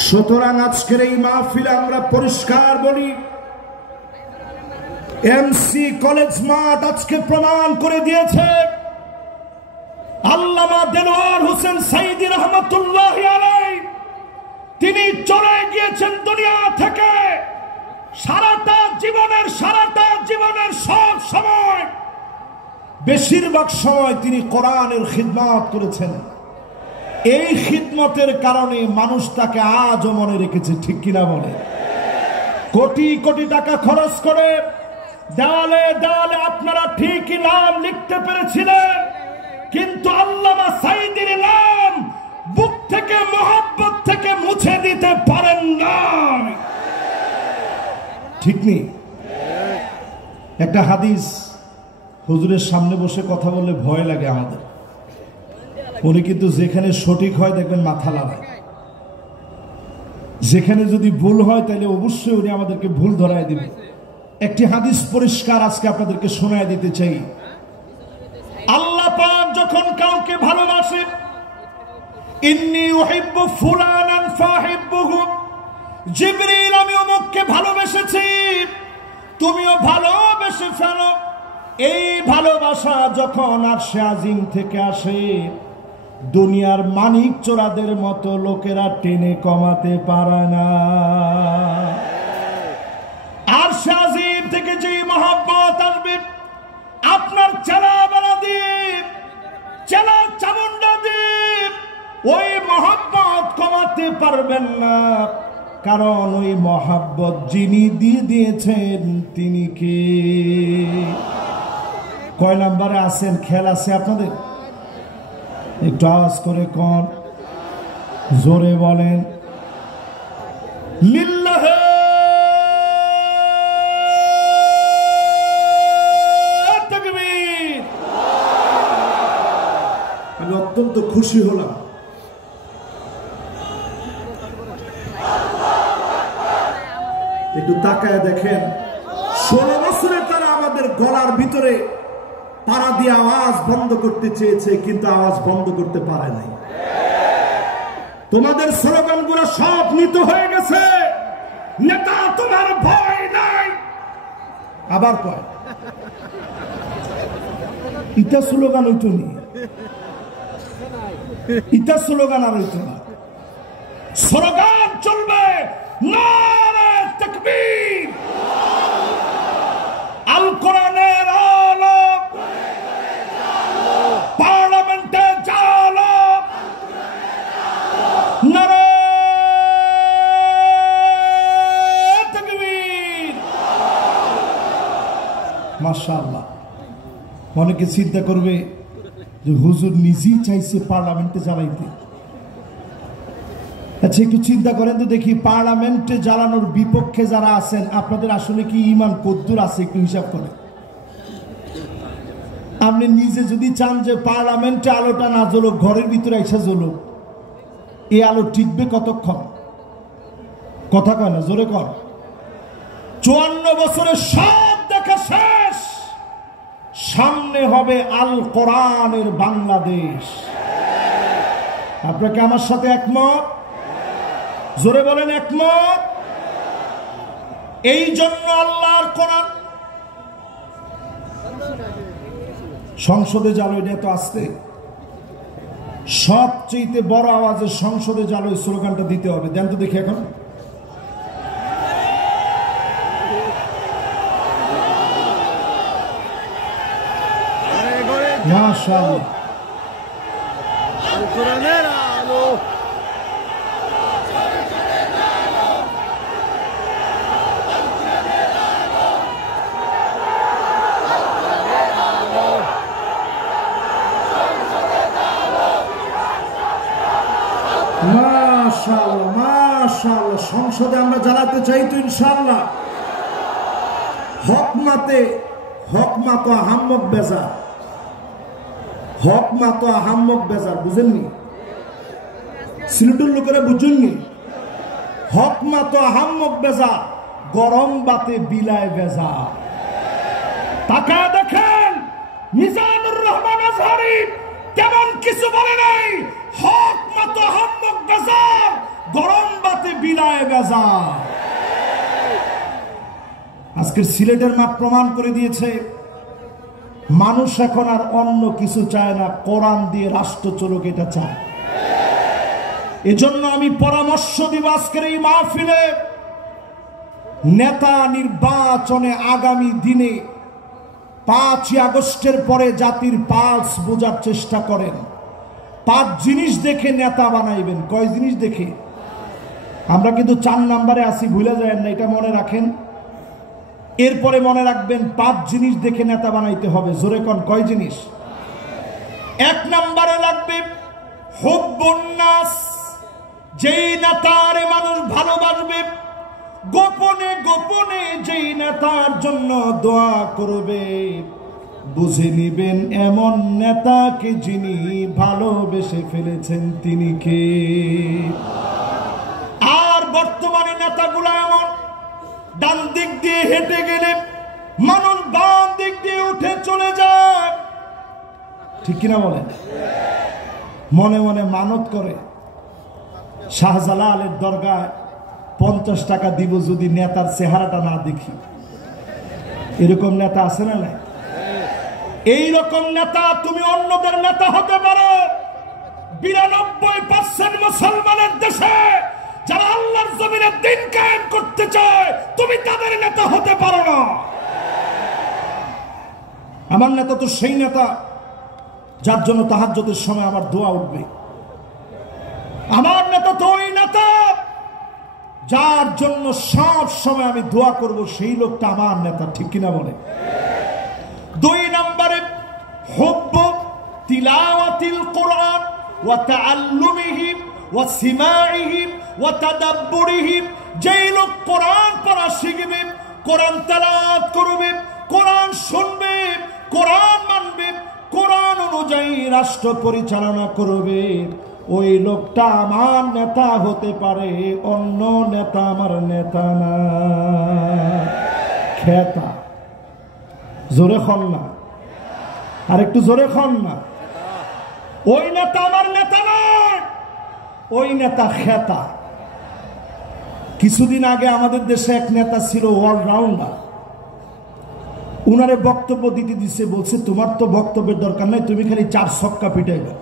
সুতরাং আজকের এই মাহফিলে আমরা পরিষ্কার বলি, এমসি কলেজ মাঠ আজকে প্রমাণ করে দিয়েছে আল্লামা দেলোয়ার হোসেন সাঈদী রহমাতুল্লাহি আলাইহি তিনি চলে গিয়েছেন দুনিয়া থেকে। সারাটা জীবনের সব সময়, বেশিরভাগ সময় তিনি কোরআনের খিদমত করেছেন। এই খিদমতের কারণে মানুষ তাকে আজও মনে রেখেছে, ঠিক কিনা বলে? কোটি কোটি টাকা খরচ করে দেওয়ালে দেওয়ালে আপনারা ঠিকই নাম লিখতে পেরেছিলেন, কিন্তু আল্লামা সাঈদীর নাম বুক থেকে মোহাব্বত থেকে মুছে দিতে পারেন না, ঠিক নেই? একটা হাদিস, হুজুরের সামনে বসে কথা বললে ভয় লাগে আমাদের। উনি কিন্তু যেখানে সঠিক হয় দেখবেন মাথা লাগায়। যেখানে যদি ভুল হয় তাহলে অবশ্যই উনি আমাদেরকে ভুল ধরায় দিবেন। একটি হাদিস পরিষ্কার আজকে আপনাদেরকে শোনায় দিতে চাই। আল্লাহ পাক যখন কাউকে ভালোবাসেন, ইন্নী উহিব্বু ফুলানান ফাহিব্বুহু, জিবরিল আমি অমুককে ভালোবেসেছি, তুমিও ভালোবেসে ফেলো। এই ভালোবাসা যখন আরশে আজিম থেকে আসে, দুনিয়ার মানিক চোরাদের মতো লোকেরা টেনে কমাতে পারে না। আরশে আজিম থেকে যে মহব্বত আসবে, আপনার চেলা বেলা দ্বীপ, চেলা চামুন্ডা দ্বীপ, ওই মহব্বত কমাতে পারবেন না। কারণ ওই মহব্বত যিনি দিয়ে দিয়েছেন তিনি কে? কয় নাম্বারে আছেন? খেয়াল আছে আপনাদের? একটু আওয়াজ করে কোন, জোরে বলেন লিল্লাহে তাকবীর। আমি অত্যন্ত খুশি হলাম। একটু তাকায় দেখেন, 16 বছরে তারা আমাদের গলার ভিতরে পাড়া দিয়ে আওয়াজ বন্ধ করতে চেয়েছে, কিন্তু আওয়াজ বন্ধ করতে পারে নাই। তোমাদের স্লোগানগুলো সব নিত হয়ে গেছে। নেতা তোমার ভয় নাই, আবার কয় ইটা স্লোগান হইতো নি, ইটা স্লোগান আর হইতো না। স্লোগান চলবে নারে তাকবীর, আল কোরআনের আলো পার্লামেন্টে জালো, নারে তাকবীর। মাশাআল্লাহ। অনেকে চিন্তা করবে যে হুজুর নিজেই চাইছে পার্লামেন্টে জ্বালাইতে। আচ্ছা একটু চিন্তা করেন তো দেখি, পার্লামেন্টে জ্বালানোর বিপক্ষে যারা আছেন আপনাদের আসলে কি ঈমান কদ্দুর আছে? একটু হিসাব করেন। আপনি নিজে যদি চান যে পার্লামেন্টে আলোটা না জ্বলুক, ঘরের ভিতরে এসে জ্বলুক, এই আলো টিকবে কতক্ষণ? কথা কয় না, জোরে কর। 54 বছরে সব দেখা শেষ, সামনে হবে আল কোরআনের বাংলাদেশ। আপনাকে আমার সাথে একমত? জোরে বলেন একমত। এই জন্য আল্লাহর কোরআন সংসদে জালো, এটা তো আসতে সবচেয়ে বড় আওয়াজে সংসদে জালো এই স্লোগানটা দিতে হবে। দেন তো দেখি এখন। মাশাআল্লাহ। মাশাআল্লাহ মাশাআল্লাহ। সংসদে আমরা জ্বালাতে চাই তো ইনশাআল্লাহ। হক মাতো আহাম্মক বেজার, হক মাতো আহাম্মক বেজার, বুঝেননি? সিলেটের লোকেরা বুঝেননি? হক মাতো আহাম্মক বেজার, গরম বাতে বিলায় বেজার। তাকা দেখেন মিজানুর রহমান আজহারি তেমন কিছু বলে নাই। হক মাতো আহাম্মক বেজার, গরম বাতে বিলায় বেজার। আজকের সিলেটের মাঠ প্রমাণ করে দিয়েছে মানুষ এখন আর অন্য কিছু চায় না, কোরআন দিয়ে রাষ্ট্র চলুক এটা চায়। এজন্য আমি পরামর্শ দিব আজকের এই মাহফিলে, নেতা নির্বাচনে আগামী দিনে 5ই আগস্টের পরে জাতির পালস বোঝার চেষ্টা করেন। 5 জিনিস দেখে নেতা বানাইবেন। কয় জিনিস দেখে? আমরা কিন্তু 4 নম্বরে আসি, ভুলে যায় না, এটা মনে রাখেন। এরপরে মনে রাখবেন 5 জিনিস দেখে নেতা বানাইতে হবে। জোরে কোন, কয় জিনিস? 1 নম্বরে লাগবে হুব্বুন নাস, যেই নেতারে মানুষ ভালোবাসবে, গোপনে গোপনে যেই নেতার জন্য দোয়া করবে, বুঝে নিবেন এমন নেতাকে যিনি ভালোবেসে ফেলেছেন তিনি কে। আর ডান দিক দিয়ে হেঁটে গেলে মানুষ বাম দিক দিয়ে উঠে চলে যায়, ঠিক কিনা বলেন? মনে মনে মানত করে শাহজালালের দরগায় 50 টাকা দিব যদি নেতার চেহারাটা না দেখি। এরকম নেতা আছে না নাই? এইরকম নেতা তুমি অন্যদের নেতা হতে পারো। 92% মুসলমানের দেশে যারা আল্লাহর জমিনে দিন কায়েম করতে চায়, তুমি তাদের নেতা হতে পারো না। আমার নেতা তো সেই নেতা যার জন্য তাহাজ্জুদের সময় আমার দোয়া উঠবে। আমার নেতা তো ওই নেতা যার জন্য সব সময় আমি দোয়া করব, সেই লোকটা আমার নেতা, ঠিক কিনা বলে? 2 নম্বরে হুব্বু তিলাওয়াতিল কুরআন ওয়া তাআল্লুমিহি ওয়া সিমাইহি ওয়া তাদাব্বুরিহি। যেই লোক কোরআন পড়া শিখবে, কোরআন তেলাওয়াত করবে, কোরআন শুনবে, কোরআন মানবে, কোরআন অনুযায়ী রাষ্ট্র পরিচালনা করবে, ওই লোকটা আমার নেতা হতে পারে, অন্য নেতা আমার নেতা না। খেতা জোরে খন না, আর একটু জোরে খন না। ওই নেতা আমার নেতা নয়, ওই নেতা খেতা। কিছুদিন আগে আমাদের দেশে এক নেতা ছিল অলরাউন্ডার, উনারে বক্তব্য দিতে দিছে, বলছে তোমার তো বক্তব্যের দরকার নাই, তুমি খালি 4 ছক্কা পিটাইবা।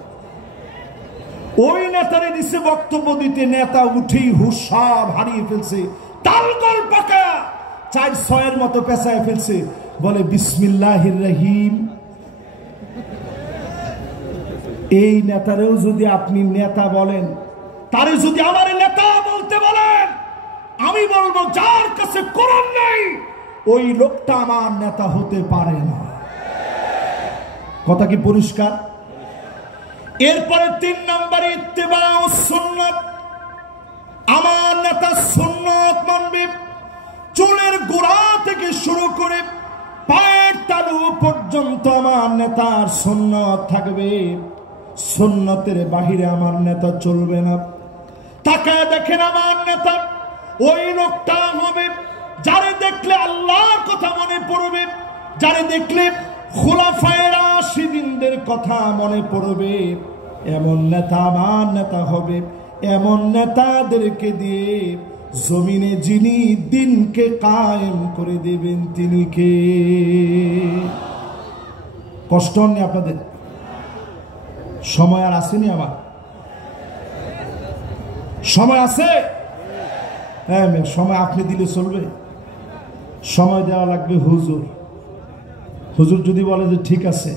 ওই নেতারে দিছে বক্তব্য দিতে, নেতা উঠেই হুশ সব হারিয়ে ফেলছে, তালগোল পাকা 4-6 মতো পেঁচায় ফেলছে, বলে বিসমিল্লাহির রহিম। এই নেতারেও যদি আপনি নেতা বলেন, তারে যদি আমার নেতা বলতে বলেন, আমি বলবো যার কাছে কোরআন নেই ওই লোকটা আমার নেতা হতে পারে না। কথা কি পরিষ্কার? এরপরে 3 নম্বরে ইত্তেবাউস সুন্নাত। আমার নেতা সুন্নাত মানবে, চুলের গোড়া থেকে শুরু করে পায়ের তালু পর্যন্ত আমার নেতার সুন্নাত থাকবে। সুন্নতের বাহিরে আমার নেতা চলবে না। তাকায় দেখেন আমার নেতা ওই লোকটা হবে যারে দেখলে আল্লাহর কথা মনে পড়বে, যারে দেখলে খুলাফায়ে রাশিদিনদের কথা মনে পড়বে, এমন নেতা আমার নেতা হবে। এমন নেতাদেরকে দিয়ে জমিনে যিনি দিনকে কায়েম করে দেবেন তিনি কে? কষ্ট হয়নি আপনাদের? সময় আর আসেনি? আমার সময় আছে? হ্যাঁ, সময় আপনি দিলে চলবে? সময় দেওয়া লাগবে হুজুর। হুজুর যদি বলে যে ঠিক আছে,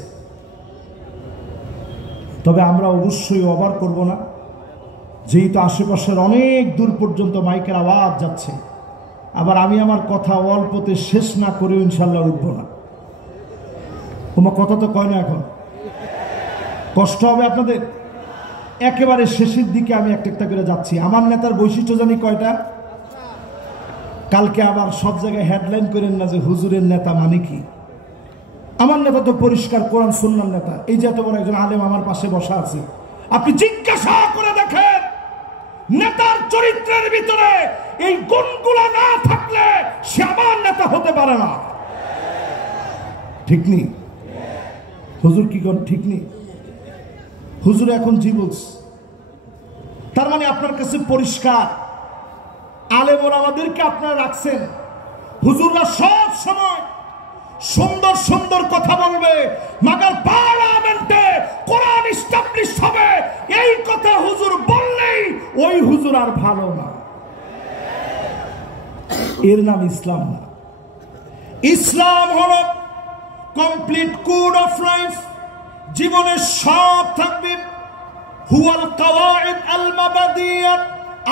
তবে আমরা অবশ্যই ওভার করব না, যেহেতু আশেপাশের অনেক দূর পর্যন্ত মাইকের আওয়াজ যাচ্ছে। আবার আমি আমার কথা অল্পতে শেষ না করে ইনশাল্লাহ উঠব না। তোমার কথা তো কয় না, এখন কষ্ট হবে আপনাদের। একেবারে শেষের দিকে আমি একটা একটা করে যাচ্ছি। আমার নেতার বৈশিষ্ট্য জানি কয়টা? কালকে আবার সব জায়গায় হেডলাইন করেন না যে হুজুরের নেতা মানে কি। আমার নেতা তো পরিষ্কার কোরআন সুন্নাহর নেতা। এই যে এত বড় একজন আলেম আমার পাশে বসা আছে, আপনি জিজ্ঞাসা করে দেখেন নেতার চরিত্রের ভিতরে এই গুণগুলো না থাকলে সে আমার নেতা হতে পারে না। ঠিক নেই? হুজুর কি কোন ঠিক নেই? হুজুর এখন জি বলছে, তার মানে আপনার কাছে পরিষ্কার আলেম ওলামাদেরকে আপনারা রাখছেন। হুজুররা সব সময় সুন্দর সুন্দর কথা বলবে, মাগার পার্লামেন্টে কোরআন এস্টাবলিশ হবে, এই কথা হুজুর বললেই ওই হুজুর আর ভালো না। এর নাম ইসলাম না। ইসলাম হলো কমপ্লিট কোড অফ লাইফ। জীবনের সব থাকবে হুয়াল কাওয়াইদ আল মাবাদিয়াত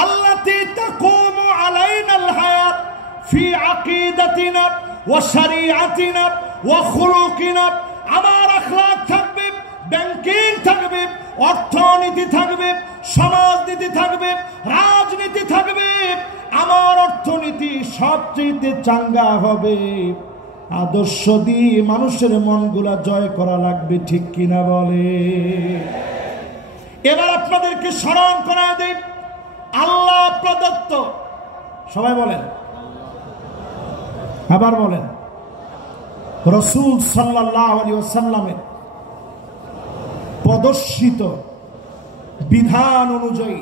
আল্লাতী তাকুমু আলাইনাল হায়াত ফি আকিদাতিনা ওয়া শরিয়াতিনা ওয়া খুলুকিনা। আমার আখলাক থাকবে, ব্যাংকিং থাকবে, অর্থনীতি থাকবে, সমাজনীতি থাকবে, রাজনীতি থাকবে। আমার অর্থনীতি সবচেয়ে চাঙ্গা হবে। আদর্শ দিয়ে মানুষের মনগুলা জয় করা লাগবে, ঠিক কিনা বলে? এবার আপনাদেরকে স্মরণ করা দেই আল্লাহ প্রদত্ত, সবাই বলেন আবার বলেন, রাসূল সাল্লাল্লাহু আলাইহি ওয়াসাল্লামের প্রদর্শিত বিধান অনুযায়ী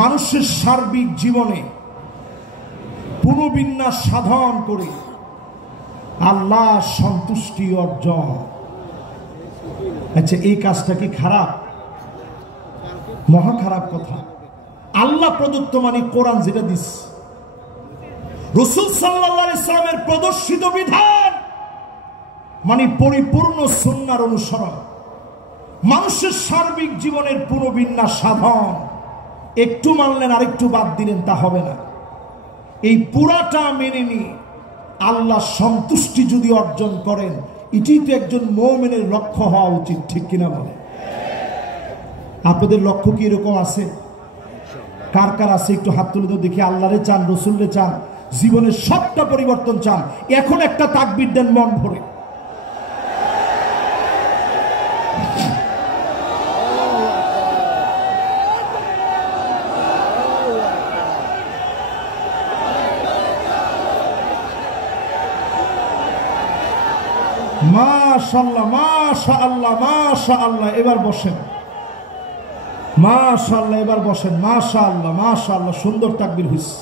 মানুষের সার্বিক জীবনে পুনর্বিন্যাস সাধন করে আল্লাহ সন্তুষ্টি অর্জন। আচ্ছা, এই কাজটা কি খারাপ? মহা খারাপ কথা। আল্লাহ প্রদত্ত মানে কোরআন যেটা দিস, রাসূল সাল্লাল্লাহু আলাইহি ওয়াসাল্লামের প্রদর্শিত বিধান মানে পরিপূর্ণ সুন্নাহর অনুসরণ, মানুষের সার্বিক জীবনের পুনর্বিন্যাস সাধন। একটু মানলেন আর একটু বাদ দিলেন তা হবে না। এই পুরাটা মেনে নিয়ে আল্লাহ সন্তুষ্টি যদি অর্জন করেন, এটি তো একজন মুমিনের লক্ষ্য হওয়া উচিত, ঠিক কিনা বলে? আপনাদের লক্ষ্য কি এরকম আছে? কার কার আছে একটু হাত তুলে তো দেখি। আল্লাহরে চান, রসুলরে চান, জীবনের সবটা পরিবর্তন চান, এখন একটা তাকবীর দেন মন ভরে। মাশাআল্লাহ, মাশাআল্লাহ, মাশাআল্লাহ। এবার বসেন। মাশাআল্লাহ, এবার বসেন। মাশাআল্লাহ, মাশাআল্লাহ, সুন্দর তাকবীর হইছে।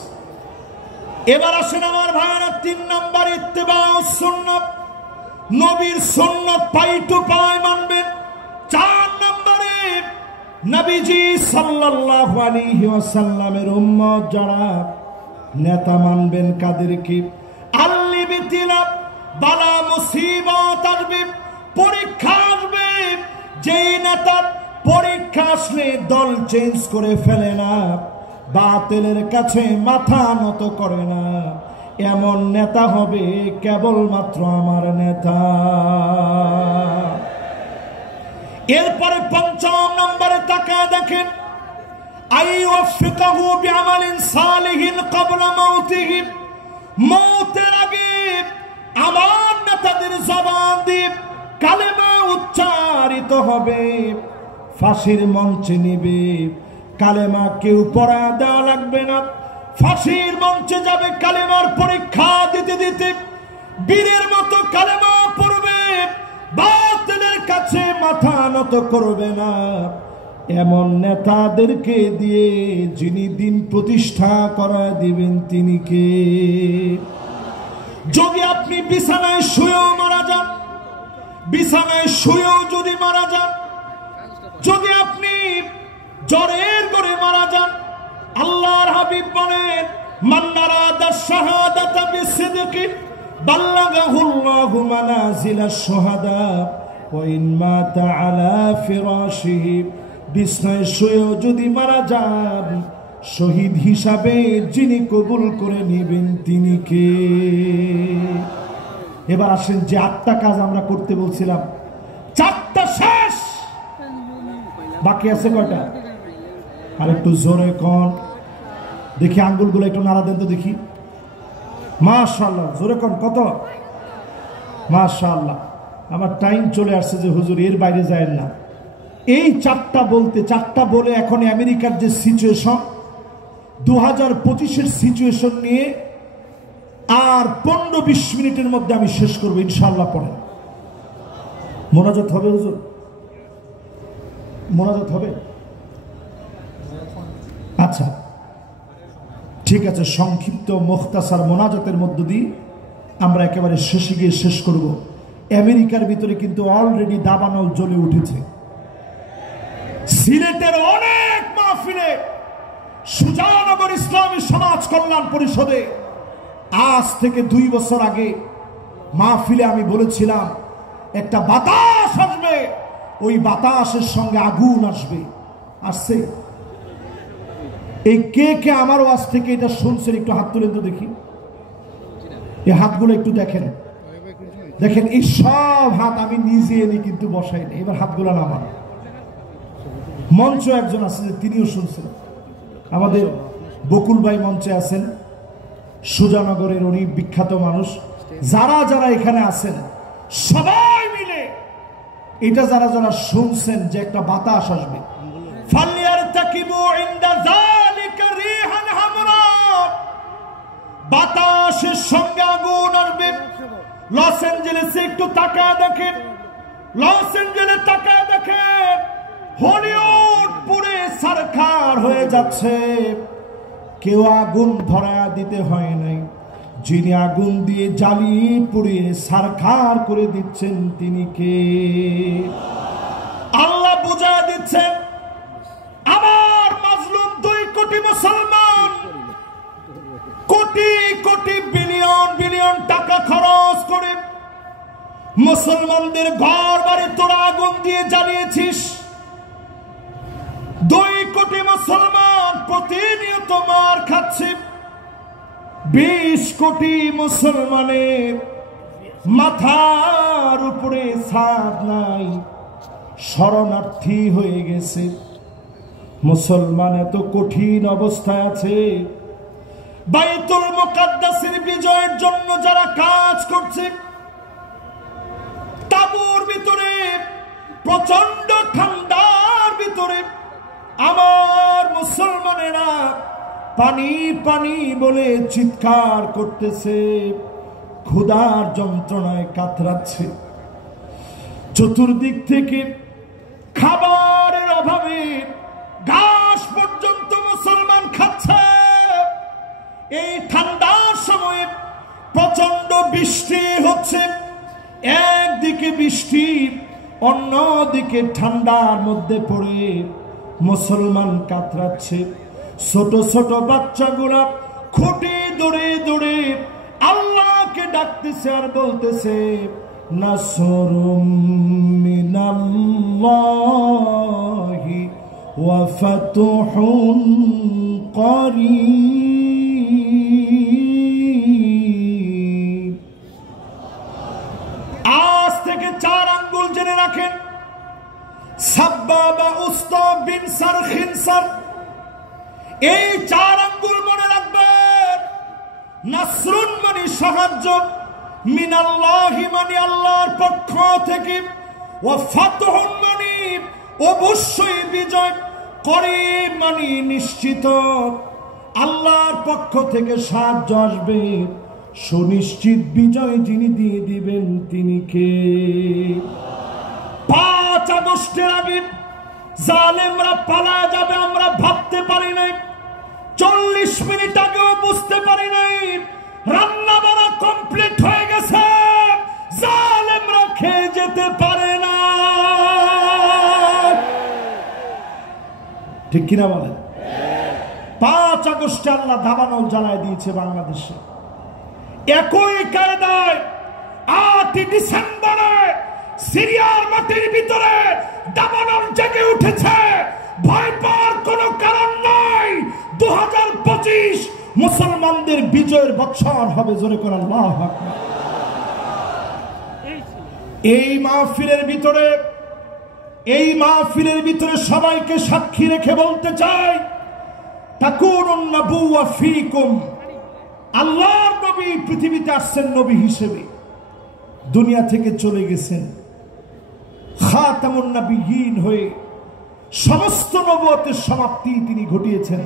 এবার আসেন আমার ভাইরা, 3 নাম্বার ইত্তেবাউস সুন্নাত, নবীর সুন্নাত পাই টু পাই মানবেন। 4 নম্বরে নবীজি সাল্লাল্লাহু আলাইহি ওয়াসাল্লামের উম্মত যারা, নেতা মানবেন কাদেরকে? আল্লিবিতিলা, বালা মুসিবত আসবে, পরীক্ষা আসবে, যেই নেতা পরীক্ষা আসলে দল চেঞ্জ করে ফেলে না, বাতিলের কাছে মাথা নত করে না, এমন নেতা হবে কেবলমাত্র আমার নেতা। এরপরে 5 নম্বরে তাকায় দেখেন, আইওয়াফিকাহু বিআমালিন সালিহিন ক্বাবলা মাউতিহি, মওতের আগে আমার নেতাদের জবান দিয়ে কালেমা উচ্চারিত হবে, ফাঁসির মঞ্চে নিবে, কালেমা কেউ পড়া দেওয়া লাগবে না, ফাঁসির মঞ্চে যাবে, কালেমার পরীক্ষা দিতে দিতে বীরের মতো কালেমা পড়বে, বাতিলের কাছে মাথা নত করবে না। এমন নেতাদেরকে দিয়ে যিনি দিন প্রতিষ্ঠা করা দিবেন তিনি কে? যদি আপনি বিছানায় শুয়েও মারা যান, বিছানায় শুয়েও যদি মারা যান, যদি আপনি জ্বরের করে মারা যান, আল্লাহর হাবিব বলেন, মান নারাদা শাহাদাতা বিসিদকি বাল্লাগাহুল্লাহু মানাজিলাশ শুহাদা ওয়া ইন মাতা আলা ফিরাশিহি, বিছানায় শুয়েও যদি মারা যান, শহীদ হিসাবে যিনি কবুল করে নেবেন তিনি কে? এবার আসেন, যে 8টা কাজ আমরা করতে বলছিলাম, 4টা শেষ, বাকি আছে কয়টা? আর একটু জোরে কোন দেখি, আঙ্গুলগুলো একটু নাড়া দেন তো দেখি। মাশাআল্লাহ, জোরে কোন কত? মাশাআল্লাহ। আমার টাইম চলে আসছে যে হুজুর এর বাইরে যায় না। এই 4টা বলতে, 4টা বলে এখন আমেরিকার যে সিচুয়েশন, 2025-এর সিচুয়েশন নিয়ে আর 15-20 মিনিটের মধ্যে আমি শেষ করবো ইনশাআল্লাহ। পড়েন, মোনাজাত হবে হুজুর, মোনাজাত হবে? আচ্ছা ঠিক আছে, সংক্ষিপ্ত মুখতাসার মোনাজাতের মধ্য দিয়ে আমরা একেবারে শেষে গিয়ে শেষ করব। আমেরিকার ভিতরে কিন্তু অলরেডি দাবানল জ্বলে উঠেছে। সিলেটের অনেক মাহফিলে, সুজানগর ইসলামী সমাজ কল্যাণ পরিষদে আজ থেকে 2 বছর আগে মাহফিলে আমি বলেছিলাম, একটা বাতাস আসবে, ওই বাতাসের সঙ্গে আগুন আসবে। আসছে? এই কে কে আমার ওয়াজ থেকে এটা শুনছেন একটু হাত তুলেন তো দেখি। এই হাতগুলো একটু দেখেন, দেখেন এই সব হাত আমি নিজে এনে কিন্তু বসাইনি। এবার হাতগুলো নামান। মঞ্চ একজন আছে যে তিনিও শুনছেন, আমাদের বকুল ভাই মঞ্চে আছেন, সুজানগরের উনি বিখ্যাত মানুষ। যারা যারা এখানে আছেন সবাই মিলে এটা যারা যারা শুনছেন যে একটা বাতাস আসবে, ফালিয়ারতাকিবু ইনদা যালিকা রিহান হামরা, বাতাসের সঙ্গে আগুন আসবে। লস অ্যাঞ্জেলেসে একটু তাকায় দেখেন, লস অ্যাঞ্জেলেস তাকায় দেখেন, হলিউড পুরে ছারখার হয়ে যাচ্ছে। কেউ আগুন ধরায়া দিতে হয় নাই, যিনি আগুন দিয়ে জ্বালিয়ে পুড়িয়ে ছারখার করে দিচ্ছেন তিনি কে? আল্লাহ বুঝা দিচ্ছেন, আমার মাজলুম 2 কোটি মুসলমান কোটি কোটি বিলিয়ন বিলিয়ন টাকা খরচ করে মুসলমানদের ঘর বাড়ি তোরা আগুন দিয়ে জ্বালিয়েছিস। 2 কোটি মুসলমান প্রতিনিয়ত মার খাচ্ছে। 20 কোটি মুসলমানের মাথার উপরে ছাদ নাই, শরণার্থী হয়ে গেছে। মুসলমান এত কঠিন অবস্থায় আছে। বাইতুল মুকাদ্দাসের বিজয়ের জন্য যারা কাজ করছে, তাঁবুর ভিতরে প্রচন্ড ঠান্ডার ভিতরে আমার মুসলমানেরা পানি পানি বলে চিৎকার করতেছে, ক্ষুধার যন্ত্রণায় কাতরাচ্ছে। চতুর্দিক থেকে খাবারের অভাবে ঘাস পর্যন্ত মুসলমান খাচ্ছে। এই ঠান্ডার সময়ে প্রচন্ড বৃষ্টি হচ্ছে, একদিকে বৃষ্টি অন্যদিকে ঠান্ডার মধ্যে পড়ে মুসলমান কাতরাচ্ছে। ছোট ছোট বাচ্চাগুলা খুঁটি দৌড়ে দৌড়ে আল্লাহকে ডাকতেছে আর বলতেছে, নাসরুম মিনাল্লাহি ওয়া ফাতহুন করিব। আজ থেকে 4 আঙ্গুল জেনে রাখেন, সাব্বাবা উস্তা বিনসার খিনসার, এই 4 আঙ্গুল মনে রাখবেন। নাসরুন মানে সাহায্য, মিনাল্লাহি মানে আল্লাহর পক্ষ থেকে, ওয়া ফাতহুন মানে অবশ্যই বিজয়, করিব মানে নিশ্চিত আল্লাহর পক্ষ থেকে সাহায্য আসবে। সুনিশ্চিত বিজয় যিনি দিয়ে দিবেন তিনি কে? 5 আগস্টের আগে জালেমরা পালায় যাবে আমরা ভাবতে পারি নাই। 40 মিনিট আগেও বুঝতে পারি নাই। রান্না বান্না কমপ্লিট হয়ে গেছে, জালেমরা খেয়ে যেতে পারে না। ঠিক কিনা বলেন? 5 আগস্টে আল্লাহ দাবানল জ্বালায় দিয়েছে বাংলাদেশে। একই কায়দায় 8 ডিসেম্বরে সিরিয়ার মাটির ভিতরে দাবানল জেগে উঠেছে। ভয় পাওয়ার কোনো কারণ নাই। 2025 মুসলমানদের বিজয়ের বছর হবে। জোরে করে আল্লাহু আকবার। এই মাহফিলের ভিতরে সবাইকে সাক্ষী রেখে বলতে চাই, তাকুনুন নাবুওয়া ফীকুম। আল্লাহর নবী পৃথিবীতে আসছেন নবী হিসেবে, দুনিয়া থেকে চলে গেছেন খাতামুন নবিয়্যিন হয়ে। সমস্ত নবুয়তের সমাপ্তি তিনি ঘটিয়েছেন।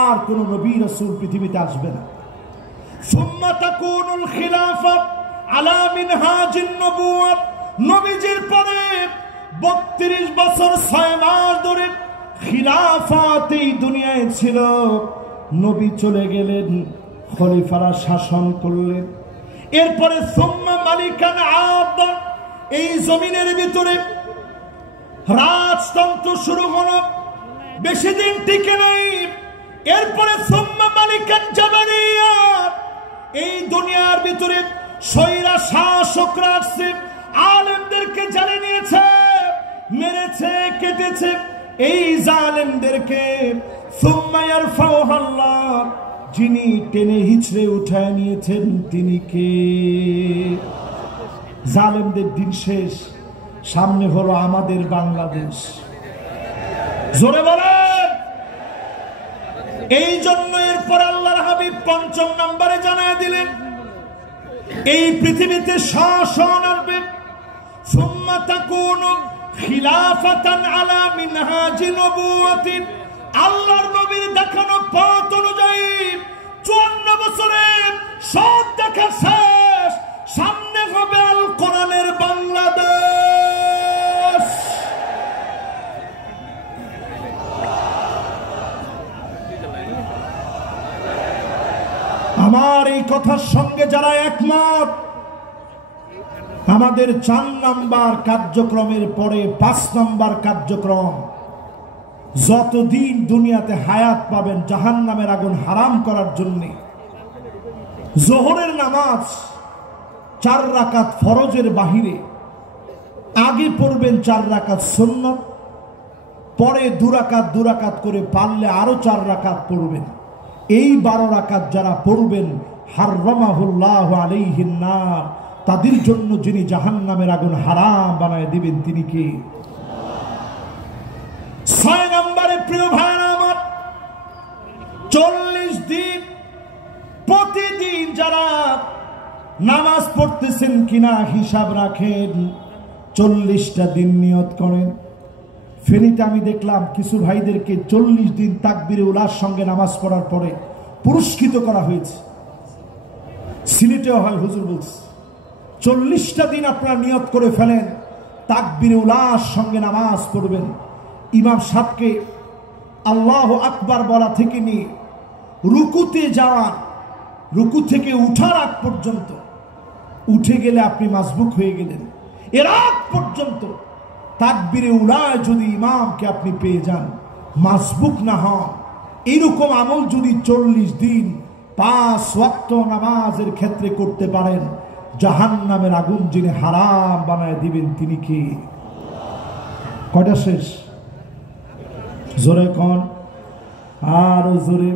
আর কোন নবী রাসূল পৃথিবীতে আসবে না। সুম্মা তাকুনুল খিলাফা আলা মিনহাজিন নবুওয়াত। নবীজির পরে 32 বছর 6 মাস ধরে খিলাফত এই দুনিয়ায় ছিল। নবী চলে গেলেন, খলিফারা শাসন করলেন। এরপরে সুম্মা মালিকান আদম, এই জমিনের ভিতরে রাজতন্ত্র শুরু হলো, বেশি দিন টিকে নাই। এরপরে সুম্মা মালিকান জাবারিয়া, এই দুনিয়ার ভিতরে স্বৈরা শাসকরা আসছে, আলেমদেরকে জ্বালিয়ে নিয়েছে, মেরেছে, কেটেছে এই জালেমদেরকে। সুম্মা ইয়ারফাউহাল্লাহ, যিনি টেনে হিচড়ে উঠায় নিয়েছেন তিনি কে? জালেমদের দিন শেষ, সামনে হলো আমাদের বাংলাদেশ। জোরে বলেন। এই জন্য এরপর আল্লাহর হাবিব 5 নম্বরে জানায় দিলেন, এই পৃথিবীতে শাসন আসবে। সুম্মা তাকুনু খিলাফাতান আলা মিনহাজি নবুওয়াতি। আল্লাহর নবীর দেখানো পথ অনুযায়ী 54 বছরে সব দেখা শেষ, সামনে হবে আল কোরআনের বাংলাদেশ। আমার এই কথার সঙ্গে যারা একমত, আমাদের 4 নাম্বার কার্যক্রমের পরে 5 নাম্বার কার্যক্রম, যতদিন দুনিয়াতে হায়াত পাবেন জাহান্নামের আগুন হারাম করার জন্য জোহরের নামাজ 4 রাকাত ফরজের বাহিরে আগে পড়বেন 4 রাকাত সুন্নাত, পরে 2 রাকাত করে পারলে আরো 4 রাকাত পড়বেন। এই 12 রাকাত যারা পড়বেন হাররামাহুল্লাহু আলাইহিন নার, তাদের জন্য যিনি জাহান্নামের আগুন হারাম বানায় দিবেন তিনি কে? 6 নম্বরে প্রিয় ভাইরা আমার, 40 দিন প্রতিদিন যারা নামাজ পড়তেছেন কিনা হিসাব রাখেন, 40টা দিন নিয়ত করেন। ফেনীতে আমি দেখলাম কিছু ভাইদেরকে 40 দিন তাকবীরে উলার সঙ্গে নামাজ পড়ার পরে পুরস্কৃত করা হয়েছে। সিলেটেও হয়, হুজুর বলছে 40টা দিন আপনারা নিয়ত করে ফেলেন, তাকবীরে উলার সঙ্গে নামাজ পড়বেন। ইমাম সাহেবকে আল্লাহু আকবার বলা থেকে নিয়ে রুকুতে যাওয়া, রুকু থেকে উঠার আগ পর্যন্ত, উঠে গেলে আপনি মাসবুক হয়ে গেলেন, এর আগ পর্যন্ত তাকবীরে উলায় যদি ইমামকে আপনি পেয়ে যান, মাসবুক না হন, এইরকম আমল যদি 40 দিন 5 ওয়াক্ত নামাজের ক্ষেত্রে করতে পারেন, জাহান্নামের আগুন যিনি হারাম বানায় দিবেন তিনি কে? কয়টা শেষ? জোরে কোন, আর জোরে।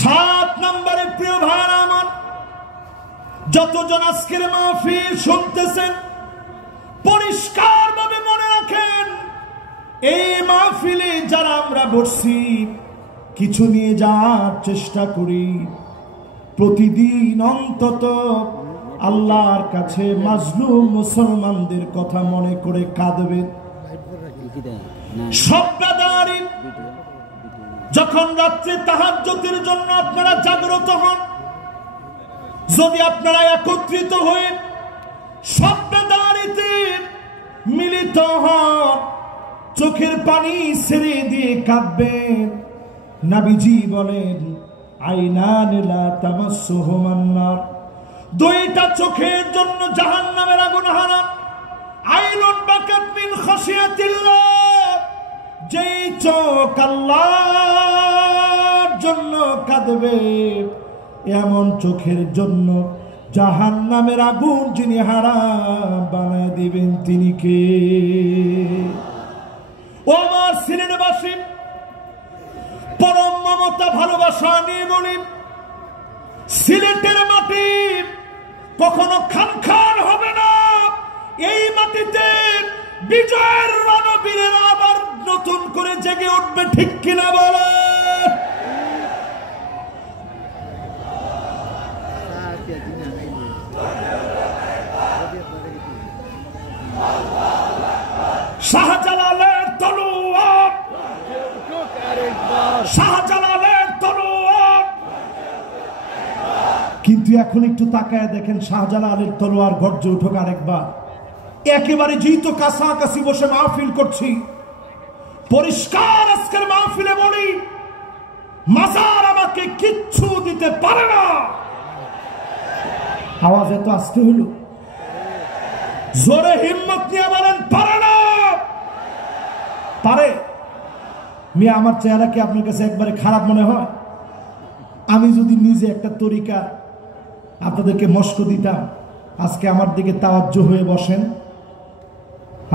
7 নম্বরে প্রিয় ভাইরা আমার, যতজন আজকের মাহফিল শুনতেছেন পরিষ্কার ভাবে মনে রাখেন, এই মাহফিলে যারা আমরা বসছি কিছু নিয়ে যাওয়ার চেষ্টা করি, প্রতিদিন অন্তত আল্লাহর কাছে মাজলুম মুসলমানদের কথা মনে করে কাঁদবেন। সপ্তাহদারি যখন রাত্রে তাহাজ্জুদের জন্য আপনারা জাগ্রত হন, যদি আপনারা একত্রিত হয়ে সপ্তাহদারিতে মিলিত হন, চোখের পানি ছেড়ে দিয়ে কাঁদবেন। নবীজি বলেন আইনান লা তামাসসুহুমান নার, 2টা চোখের জন্য জাহান্নামের আগুন হারাম। আইনুন বাকাত মিন খাশিয়াতিল্লাহ, যেই চোখ আল্লাহর জন্য কাঁদবে, এমন চোখের জন্য জাহান্নামের আগুন যিনি হারাম বানায় দিবেন তিনি কে? ও আমার সিলেটবাসী, পরম মমতা ভালোবাসা নিয়ে বলি, সিলেটের মাটি কখনো খানখান হবে না। এই মাটিতে বিজয়ের রণবীরেরা আবার নতুন করে জেগে উঠবে, ঠিক কিনা বলে? শাহজালালের তলোয়ার, শাহজালালের তলোয়ার। কিন্তু এখন একটু তাকায় দেখেন, শাহজালালের তলোয়ার গর্জে উঠুক আরেকবার। একেবারে যেহেতু কাছাকাছি বসে মাহফিল করছি, পরিষ্কার আজকের মাহফিলে বলি, মাজার আমাকে কিচ্ছু দিতে পারে না। আওয়াজ এত আসতে হলো, জোরে হিম্মত নিয়ে বলেন পারে না। পারে? মিয়া আমার চেহারা কি আপনার কাছে একবারে খারাপ মনে হয়? আমি যদি নিজে একটা তরিকা আপনাদেরকে মস্ক দিতাম, আজকে আমার দিকে তাওয়াজ্জু হয়ে বসেন,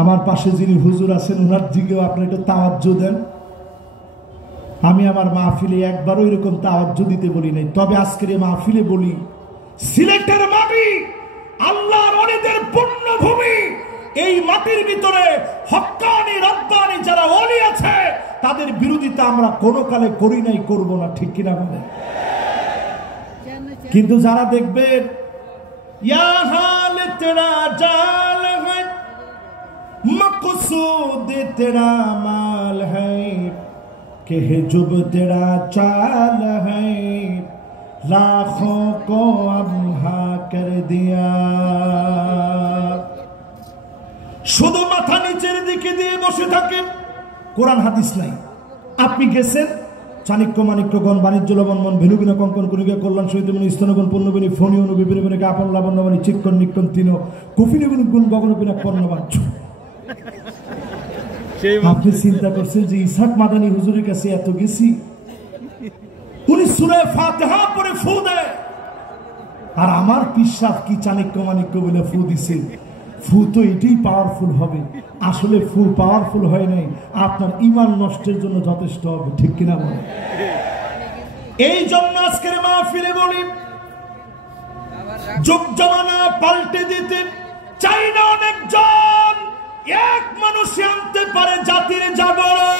আমার পাশে যিনি হুজুর আছেন ওনার দিকেও আপনি একটু তাওয়াজ্জু দেন। আমি আমার মাহফিলে একবারও এরকম তাওয়াজ্জু দিতে বলি নাই, তবে আজকের এই মাহফিলে বলি, সিলেটের মাটি আল্লাহর ওলিদের পুণ্যভূমি। এই মাটির ভিতরে হক্কানি রব্বানি যারা ওলি আছে, তাদের বিরোধিতা আমরা কোনো কালে করি নাই, করব না, ঠিক কিনা বলেন? কিন্তু যারা দেখবেন ইয়া হাল তেরা জাল है मकसूद तेरा माल है, कि हिजुब तेरा चाल है लाखों को अम्हा कर दिया। শুধু মাথা নিচের দিকে দিয়ে বসে থাকে, কোরআন হাদিস নাই। আপনি গেছেন চাণক্য মাণিক্যগণ বাণিজ্য লবণমন ভেলুবিনা কঙ্কন কুনিকে কল্যাণ সহিত মনি স্তনগণ পূর্ণবিনী ফণী অনুবিবিনী আপন লাবণ্যমানী চিক্কন নিক্কন তিন কুফিনিগুণ গুণ গগনবিনা কর্ণবান। আপনি চিন্তা করছেন যে ইসহাক মাদানী হুজুরের কাছে এত গেছি, উনি সূরা ফাতিহা পড়ে ফু দেয়, আর আমার পিসাব কি চাণক্য মাণিক্য বলে ফু দিছে। ফু তো এটাই পাওয়ারফুল হবে, আসলে ফু পাওয়ারফুল হয় নাই, আপনার ঈমান নষ্টের জন্য যথেষ্ট হবে, ঠিক কিনা বলেন? এই জন্য আজকের মাহফিলে বলি, যুগ জামানা পাল্টে দিতে চাই না অনেকজন, এক মানুষে আনতে পারে জাতির জাগরণ।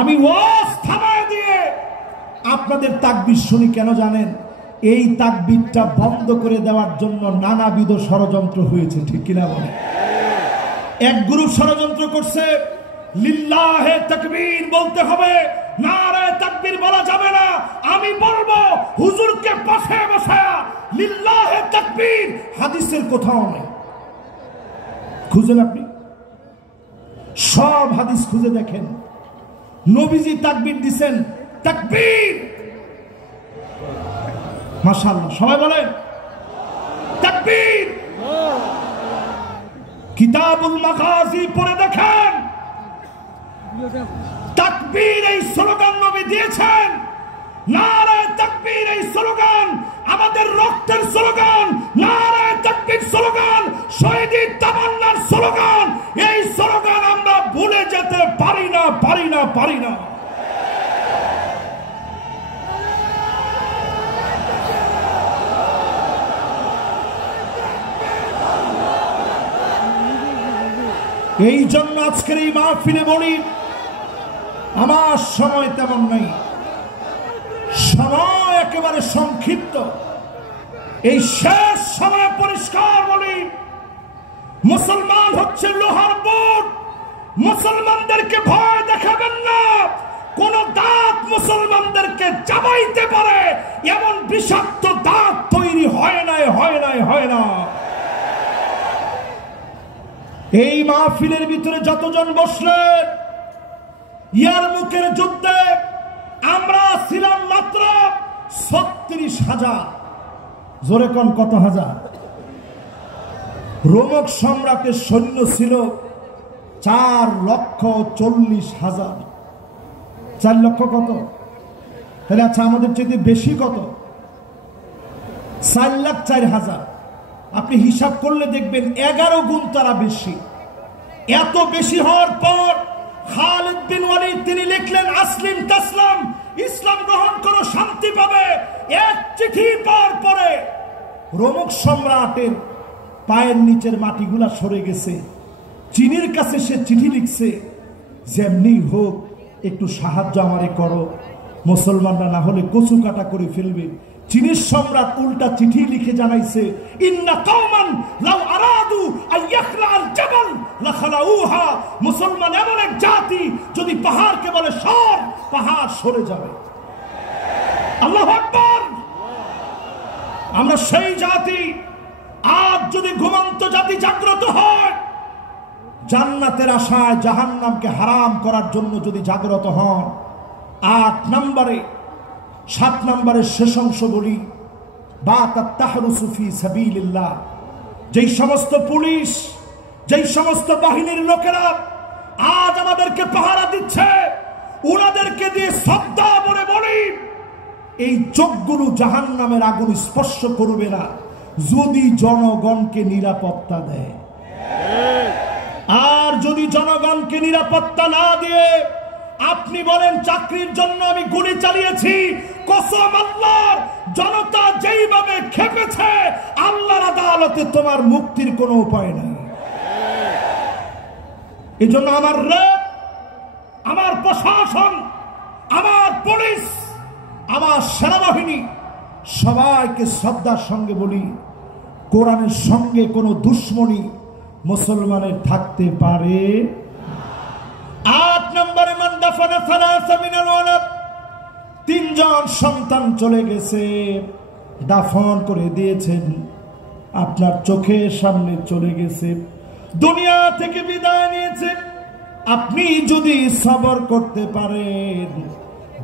আমি ওয়াজ থামায় দিয়ে আপনাদের তাকবীর শুনি কেন জানেন? এই তাকবীরটা বন্ধ করে দেওয়ার জন্য নানাবিধ ষড়যন্ত্র হয়েছে, ঠিক কিনা বলেন? এক গ্রুপ ষড়যন্ত্র করছে লিল্লাহে তাকবীর বলতে হবে, নারায়ে তাকবীর বলা যাবে না। আমি বলবো হুজুরকে পাশে বসায়া লিল্লাহে তাকবীর হাদিসের কোথাও নেই। খুঁজেন, আপনি সব হাদিস খুঁজে দেখেন, নবীজি তাকবীর দিছেন, তাকবীর। মাশাআল্লাহ, সবাই বলেন তাকবীর। কিতাবুল মাগাজি পড়ে দেখেন, তাকবীর এই স্লোগান নবী দিয়েছেন। নারায়ে তাকবীর এই স্লোগান আমাদের রক্তের স্লোগান, নারায়ে তাকবীর স্লোগান শহীদি তামান্নার স্লোগান। এই স্লোগান আমরা ভুলে যেতে পারি না, পারি না, পারি না। এই জন্য আজকের এই মাহফিলে বলি, আমার সময় তেমন নেই, সময় একেবারে সংক্ষিপ্ত। এই শেষ সময় পরিষ্কার বলি, মুসলমান হচ্ছে লোহার বুট, মুসলমানদেরকে ভয় দেখাবেন না। কোন দাঁত মুসলমানদেরকে চাবাইতে পারে এমন বিষাক্ত দাঁত তৈরি হয় নাই, হয় নাই, হয় না। এই মাহফিলের ভিতরে যতজন বসলেন, ইয়ারমুকের যুদ্ধে আমরা ছিলাম মাত্র 36,000। জোরে কোন কত হাজার? রোমক সম্রাটের সৈন্য ছিল 4,40,000। 4 লক্ষ কত? তাহলে আচ্ছা, আমাদের চেয়ে বেশি কত? 4,04,000। আপনি হিসাব করলে দেখবেন 11 গুণ তারা বেশি। এত বেশি হওয়ার পর খালিদ বিন ওয়ালিদ তিনি লিখলেন, আসলিম তাসলাম, ইসলাম গ্রহণ করো, শান্তি পাবে। এক চিঠি পাওয়ার পরে রোমক সম্রাটের পায়ের নিচের মাটিগুলা সরে গেছে। চীনের কাছে সে চিঠি লিখছে, যেমনি হোক একটু সাহায্য আমারে করো, মুসলমানরা না হলে কচু কাটা করে ফেলবে। চীনের সম্রাট উল্টা চিঠি লিখে জানাইছে, ইন্না কওমান লাউ আরাদু আইয়াখলাল জাবাল লাখালাউহা। মুসলমান এমন এক জাতি, যদি পাহাড়কে বলে সর, পাহাড় সরে যাবে। আল্লাহু আকবার। আমরা সেই জাতি। আজ যদি ঘুমন্ত জাতি জাগ্রত হয়, জান্নাতের আশায় জাহান্নামকে হারাম করার জন্য যদি জাগ্রত হন, 8 নম্বরে 7 নম্বরের শেষ অংশ বলি, বাতাত তাহরুসু ফি সাবিলিল্লাহ। যেই সমস্ত পুলিশ, যেই সমস্ত বাহিনীর লোকেরা আজ আমাদেরকে পাহারা দিচ্ছে, ওনাদেরকে দিয়ে শ্রদ্ধা করে বলি, এই চোখগুলো জাহান্নামের আগুন স্পর্শ করবে না যদি জনগণকে নিরাপত্তা দেয়। আর যদি জনগণকে নিরাপত্তা না দিয়ে আপনি বলেন চাকরির জন্য আমি গুলি চালিয়েছি, কসম আল্লাহর, জনতা যেইভাবে খেপেছে, আল্লাহর আদালতে তোমার মুক্তির কোনো উপায় নেই। এই জন্য আমার র্যাব, আমার প্রশাসন, আমার পুলিশ, আমার আমার সেনাবাহিনী সবাইকে শ্রদ্ধার সঙ্গে বলি, কোরআনের সঙ্গে কোনো দুশ্মনী মুসলমানের থাকতে পারে। 8 নম্বরে মান দাফানা সালাসা মিনাল ওয়ালাদ, 3 জন সন্তান চলে গেছে, দাফন করে দিয়েছেন, আপনার চোখের সামনে চলে গেছে, দুনিয়া থেকে বিদায় নিয়েছে। আপনি যদি সবর করতে পারেন,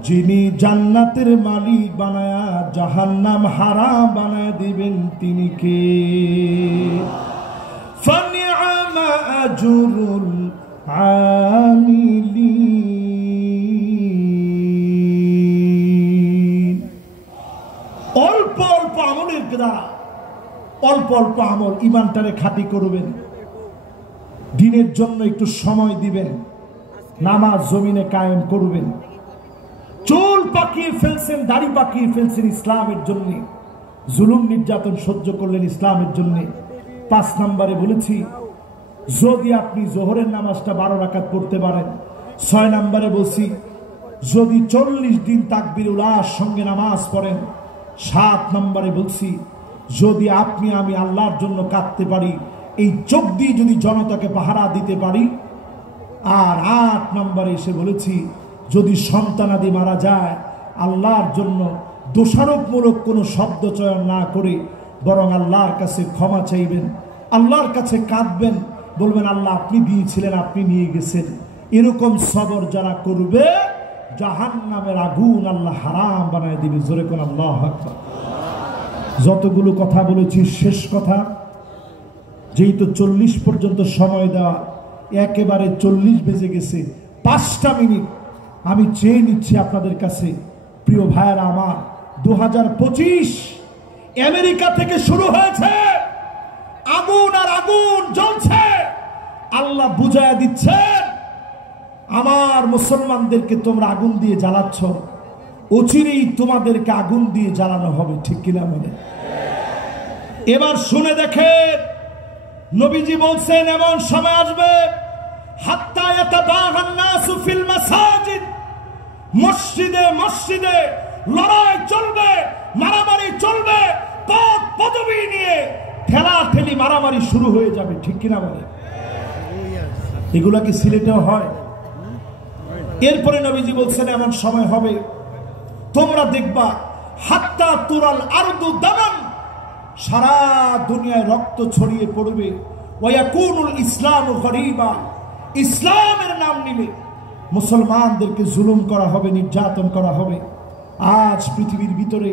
যিনি জান্নাতের মালিক বানায়া জাহান্নাম হারাম বানায় দিবেন তিনি কে? ফানিআমা আজরুল আমিলিন। অল্প অল্প আমলের দ্বারা, অল্প অল্প আমল, ইমানটারে খাঁটি করবেন, দিনের জন্য একটু সময় দিবেন, নামাজ জমিনে কায়েম করবেন। চুল পাকিয়ে ফেলছেন, দাড়ি পাকিয়ে ফেলছেন ইসলামের জন্য, জুলুম নির্যাতন সহ্য করলেন ইসলামের জন্য। 5 নম্বরে বলেছি, যদি আপনি জোহরের নামাজটা 12 রাকাত পড়তে পারেন। 6 নম্বরে বলছি, যদি 40 দিন তাকবীরুল্লাহর সঙ্গে নামাজ পড়েন। 7 নম্বরে বলছি, যদি আপনি আমি আল্লাহর জন্য কাঁদতে পারি, এই চোখ দিয়ে যদি জনতাকে পাহারা দিতে পারি। আর 8 নম্বরে এসে বলেছি, যদি সন্তানাদি মারা যায়, আল্লাহর জন্য দোষারোপমূলক কোনো শব্দ চয়ন না করে বরং আল্লাহর কাছে ক্ষমা চাইবেন, আল্লাহর কাছে কাঁদবেন, বলবেন আল্লাহ আপনি দিয়েছিলেন, আপনি নিয়ে গেছেন। এরকম সবর যারা করবে, জাহান্নামের আগুন আল্লাহ হারাম বানায় দিবে। জোরে কোন আল্লাহু আকবার। যতগুলো কথা বলেছি, শেষ কথা, যেহেতু 40 পর্যন্ত সময় দেওয়া, একেবারে 40 বেজে গেছে, 5টা মিনিট আমি চেয়ে নিচ্ছি আপনাদের কাছে। প্রিয় ভাইয়েরা আমার, 2025 আমেরিকা থেকে শুরু হয়েছে, আগুন আর আগুন জ্বলছে। আল্লাহ বুঝায়া দিচ্ছেন, আমার মুসলমানদেরকে তোমরা আগুন দিয়ে জ্বালাচ্ছ, অচিরেই তোমাদেরকে আগুন দিয়ে জ্বালানো হবে। ঠিক কিনা বলে? এবার শুনে দেখেন, নবীজি বলছেন এমন সময় আসবে, হাত্তা ইয়াতাবাগান নাসু ফিল মাসাজিদ, মসজিদে মসজিদে লড়াই চলবে, মারামারি চলবে, পদ পদবি নিয়ে ঠেলাঠেলি মারামারি শুরু হয়ে যাবে। ঠিক কিনা বলে? এগুলা কি সিলেটেও হয়? এরপরে নবীজি বলছেন এমন সময় হবে, তোমরা দেখবা হাত্তা তুরাল আরদু দামান, সারা দুনিয়ায় রক্ত ছড়িয়ে পড়বে। ওয়ায়াকুনুল ইসলামু গরীবা, ইসলামের নাম নিলে মুসলমানদেরকে জুলুম করা হবে, নির্যাতন করা হবে। আজ পৃথিবীর ভিতরে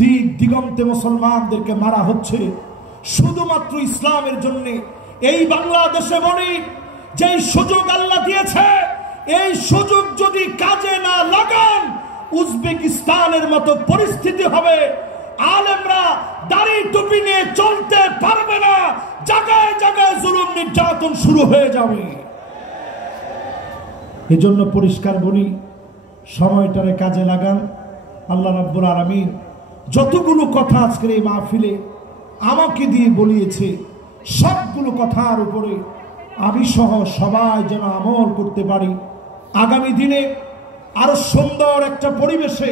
দিক দিগন্তে মুসলমানদেরকে মারা হচ্ছে শুধুমাত্র ইসলামের জন্য। এই বাংলাদেশে বলি, যেই সুযোগ আল্লাহ দিয়েছে, এই সুযোগ যদি কাজে না লাগান, উজবেকিস্তানের মতো পরিস্থিতি হবে। আলেমরা দাড়ি টুপি নিয়ে চলতে পারবে না, জায়গায় জায়গায় জুলুম নির্যাতন শুরু হয়ে যাবে। এজন্য পরিষ্কার বলি, সময়টারে কাজে লাগান। আল্লাহ রাব্বুল আলামিন যতগুলো কথা আজকের এই মাহফিলে আমাকে দিয়ে বলিয়েছে, সবগুলো কথার উপরে আমি সহ সবাই যেন আমল করতে পারি। আগামী দিনে আরো সুন্দর একটা পরিবেশে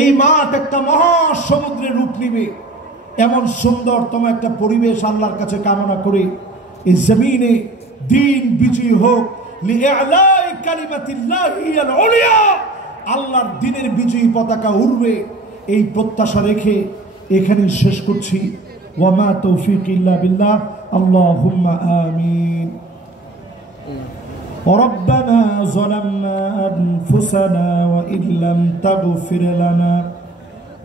এই মাঠ একটা মহাসমুদ্রের রূপ নিবে, এমন সুন্দরতম একটা পরিবেশ আল্লাহর কাছে কামনা করে এই জমিনে দিন বিজয়ী হোক, লিইলাই কালিমাতিল্লাহি আল উলিয়া, আল্লাহর দ্বীনের বিজয়ী পতাকা উড়বে, এই প্রত্যাশা রেখে এখানে শেষ করছি। ওয়া মা তৌফিক ইল্লা বিল্লাহ, আল্লাহুম্মা আমিন। ربنا ظلمنا أنفسنا وإن لم تغفر لنا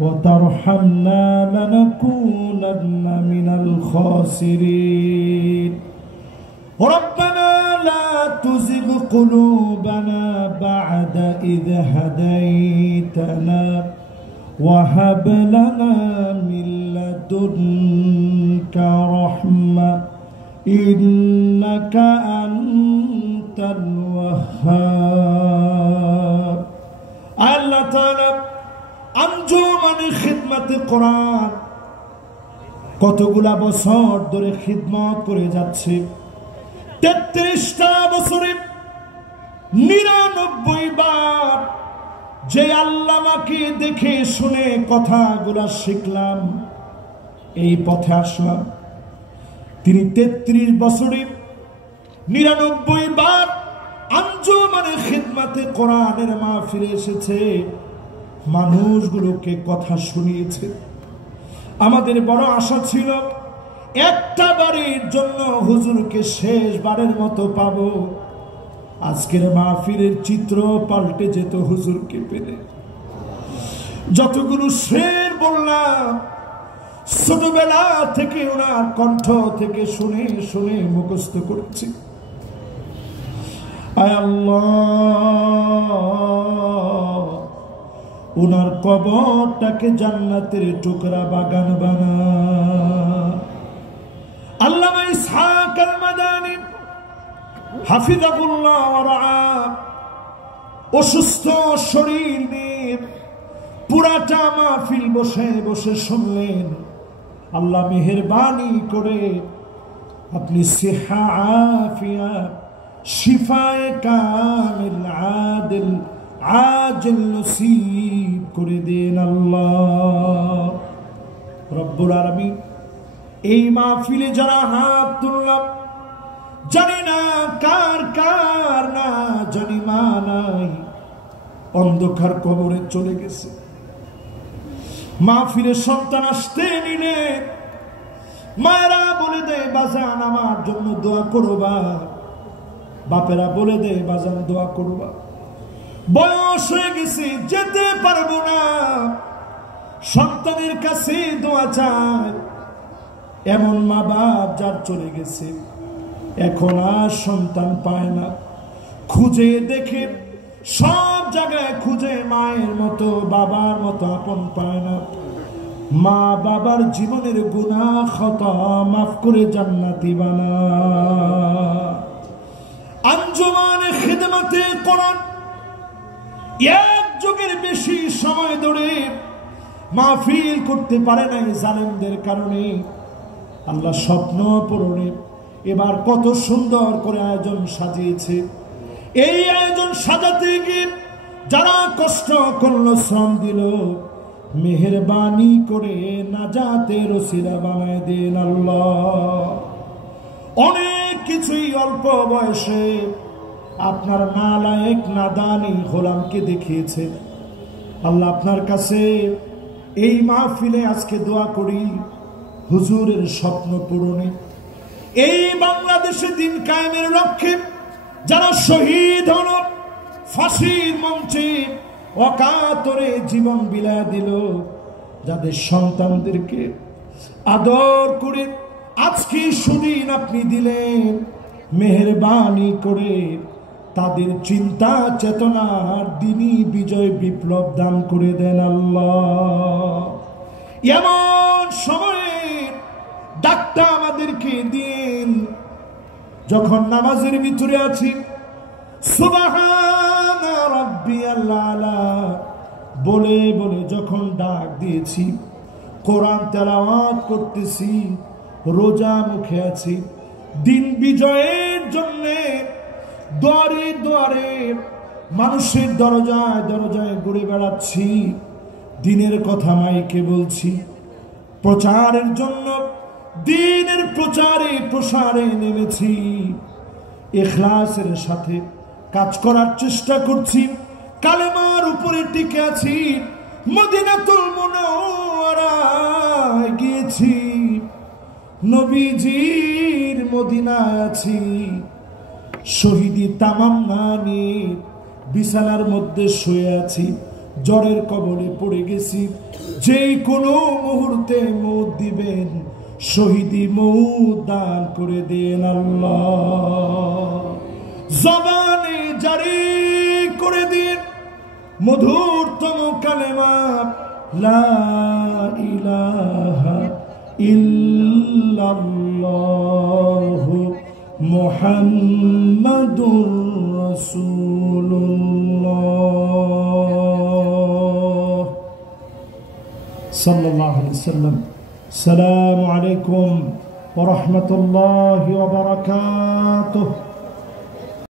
وترحمنا لنكونن من الخاسرين ربنا لا تزغ قلوبنا بعد إذ هديتنا وهب لنا من لدنك رحمة إنك أنت الوهاب। আল্লাহ তাআলা আঞ্জুমানে খিদমতে কোরআন কতগুলা বছর ধরে খিদমত করে যাচ্ছে। 33টা বছরে 99 বার যে আল্লামাকে দেখে শুনে কথাগুলা শিখলাম, এই পথে আসলাম। তিনি 33 বছরে 99 বার আঞ্জুমানে খিদমতে কোরআনের মাহফিলে এসেছে, মানুষগুলোকে কথা শুনিয়েছে। আমাদের বড় আশা ছিল একটা বারের জন্য হুজুরকে শেষবারের মতো পাবো। আজকের মাহফিলের চিত্র পাল্টে যেত হুজুরকে পেলে। যতগুলো শের বললাম ছোটবেলা থেকে ওনার কণ্ঠ থেকে শুনে শুনে মুখস্থ করেছি। আয় আল্লাহ, ওনার কবরটাকে জান্নাতের টুকরা বাগান বানা। আল্লামা ইসহাক আল মাদানী হাফিজাহুল্লাহ ওয়া রাআ অসুস্থ শরীর নিয়ে পুরাটা মাহফিল বসে বসে শুনলেন। আল্লাহ মেহেরবানি করে আপনি সিহা আফিয়া শিফায়ে কামিল আদিল আজিল নসিব করে দেন আল্লাহ রব্বুল আলামিন। এই মাহফিলে যারা হাত তুললাম, জানি না কার কার না জানি মা নাই, অন্ধকার কবরে চলে গেছে। মাহফিলে সন্তান আসতে নিলে মায়েরা বলে দেয় বাজান আমার জন্য দোয়া করবা, বাপেরা বলে দেয় বাজান দোয়া করবা। বয়স হয়ে গেছে, যেতে পারবো না, সন্তানের কাছে দোয়া চায়। এমন মা বাপ যার চলে গেছে, এখন আর সন্তান পায় না। খুঁজে দেখে সব জায়গায় খুঁজে মায়ের মতো বাবার মতো আপন পায় না। মা বাবার জীবনের গুনাহ খতা মাফ করে জান্নাতি বানা। আঞ্জুমানে খিদমতে কোরআন এক যুগের বেশি সময় ধরে মাহফিল করতে পারে নাই জালেমদের কারণে। আল্লাহ স্বপ্ন পূরণে এবার কত সুন্দর করে আয়োজন সাজিয়েছে। এই আয়োজন সাজাতে গিয়ে যারা কষ্ট করলো, শ্রম দিল, মেহেরবানি করে নাজাতের ওসিলা বানায় দেন আল্লাহ। অনেক কিছুই অল্প বয়সে আপনার নালায়েক নাদানি গোলামকে দেখিয়েছে। আল্লাহ আপনার কাছে এই মাহফিলে আজকে দোয়া করি হুজুরের স্বপ্ন পূরণে। এই বাংলাদেশে দিন কায়েমের লক্ষ্যে যারা শহীদ হল, ফাঁসির মঞ্চে অকাতরে জীবন বিলায় দিল, যাদের সন্তানদেরকে আদর করে আজকে সুদিন আপনি দিলেন, মেহেরবানি করে তাদের চিন্তা চেতনার দিনই বিজয় বিপ্লব দান করে দেন আল্লাহ। এমন সময়ে ডাকটা আমাদেরকে দিন যখন নামাজের ভিতরে আছি, সুবহানা রাব্বিয়াল আলা বলে বলে যখন ডাক দিয়েছি, কোরআন তেলাওয়াত করতেছি, রোজা মুখে আছি, দিন বিজয়ের জন্য দুয়ারে দুয়ারে মানুষের দরজায় দরজায় ঘুরে বেড়াচ্ছি, দিনের কথা মাইকে বলছি, প্রচারের জন্য দিনের প্রচারে প্রসারে নেমেছি, ইখলাসের সাথে কাজ করার চেষ্টা করছি, কালেমার উপরে টিকে আছি, মদিনাতুল মুনাওয়ারায় গিয়েছি, নবীজির মদিনায় আছি, শহীদি তামান্না নিয়ে বিছানার মধ্যে শুয়ে আছি, জ্বরের কবলে পড়ে গেছি, যেই কোনো মুহূর্তে মৌত দিবেন, শহীদি মৌত দান করে দেন আল্লাহ। জবানে জারি করে দিন মধুরতম কালেমা লা ইলাহা ইল্লাল্লাহু মুহাম্মাদুর রাসূলুল্লাহ সাল্লাল্লাহু আলাইহি ওয়াসাল্লাম। আসসালামু আলাইকুম ওয়া রাহমাতুল্লাহি ওয়া বারাকাতুহু।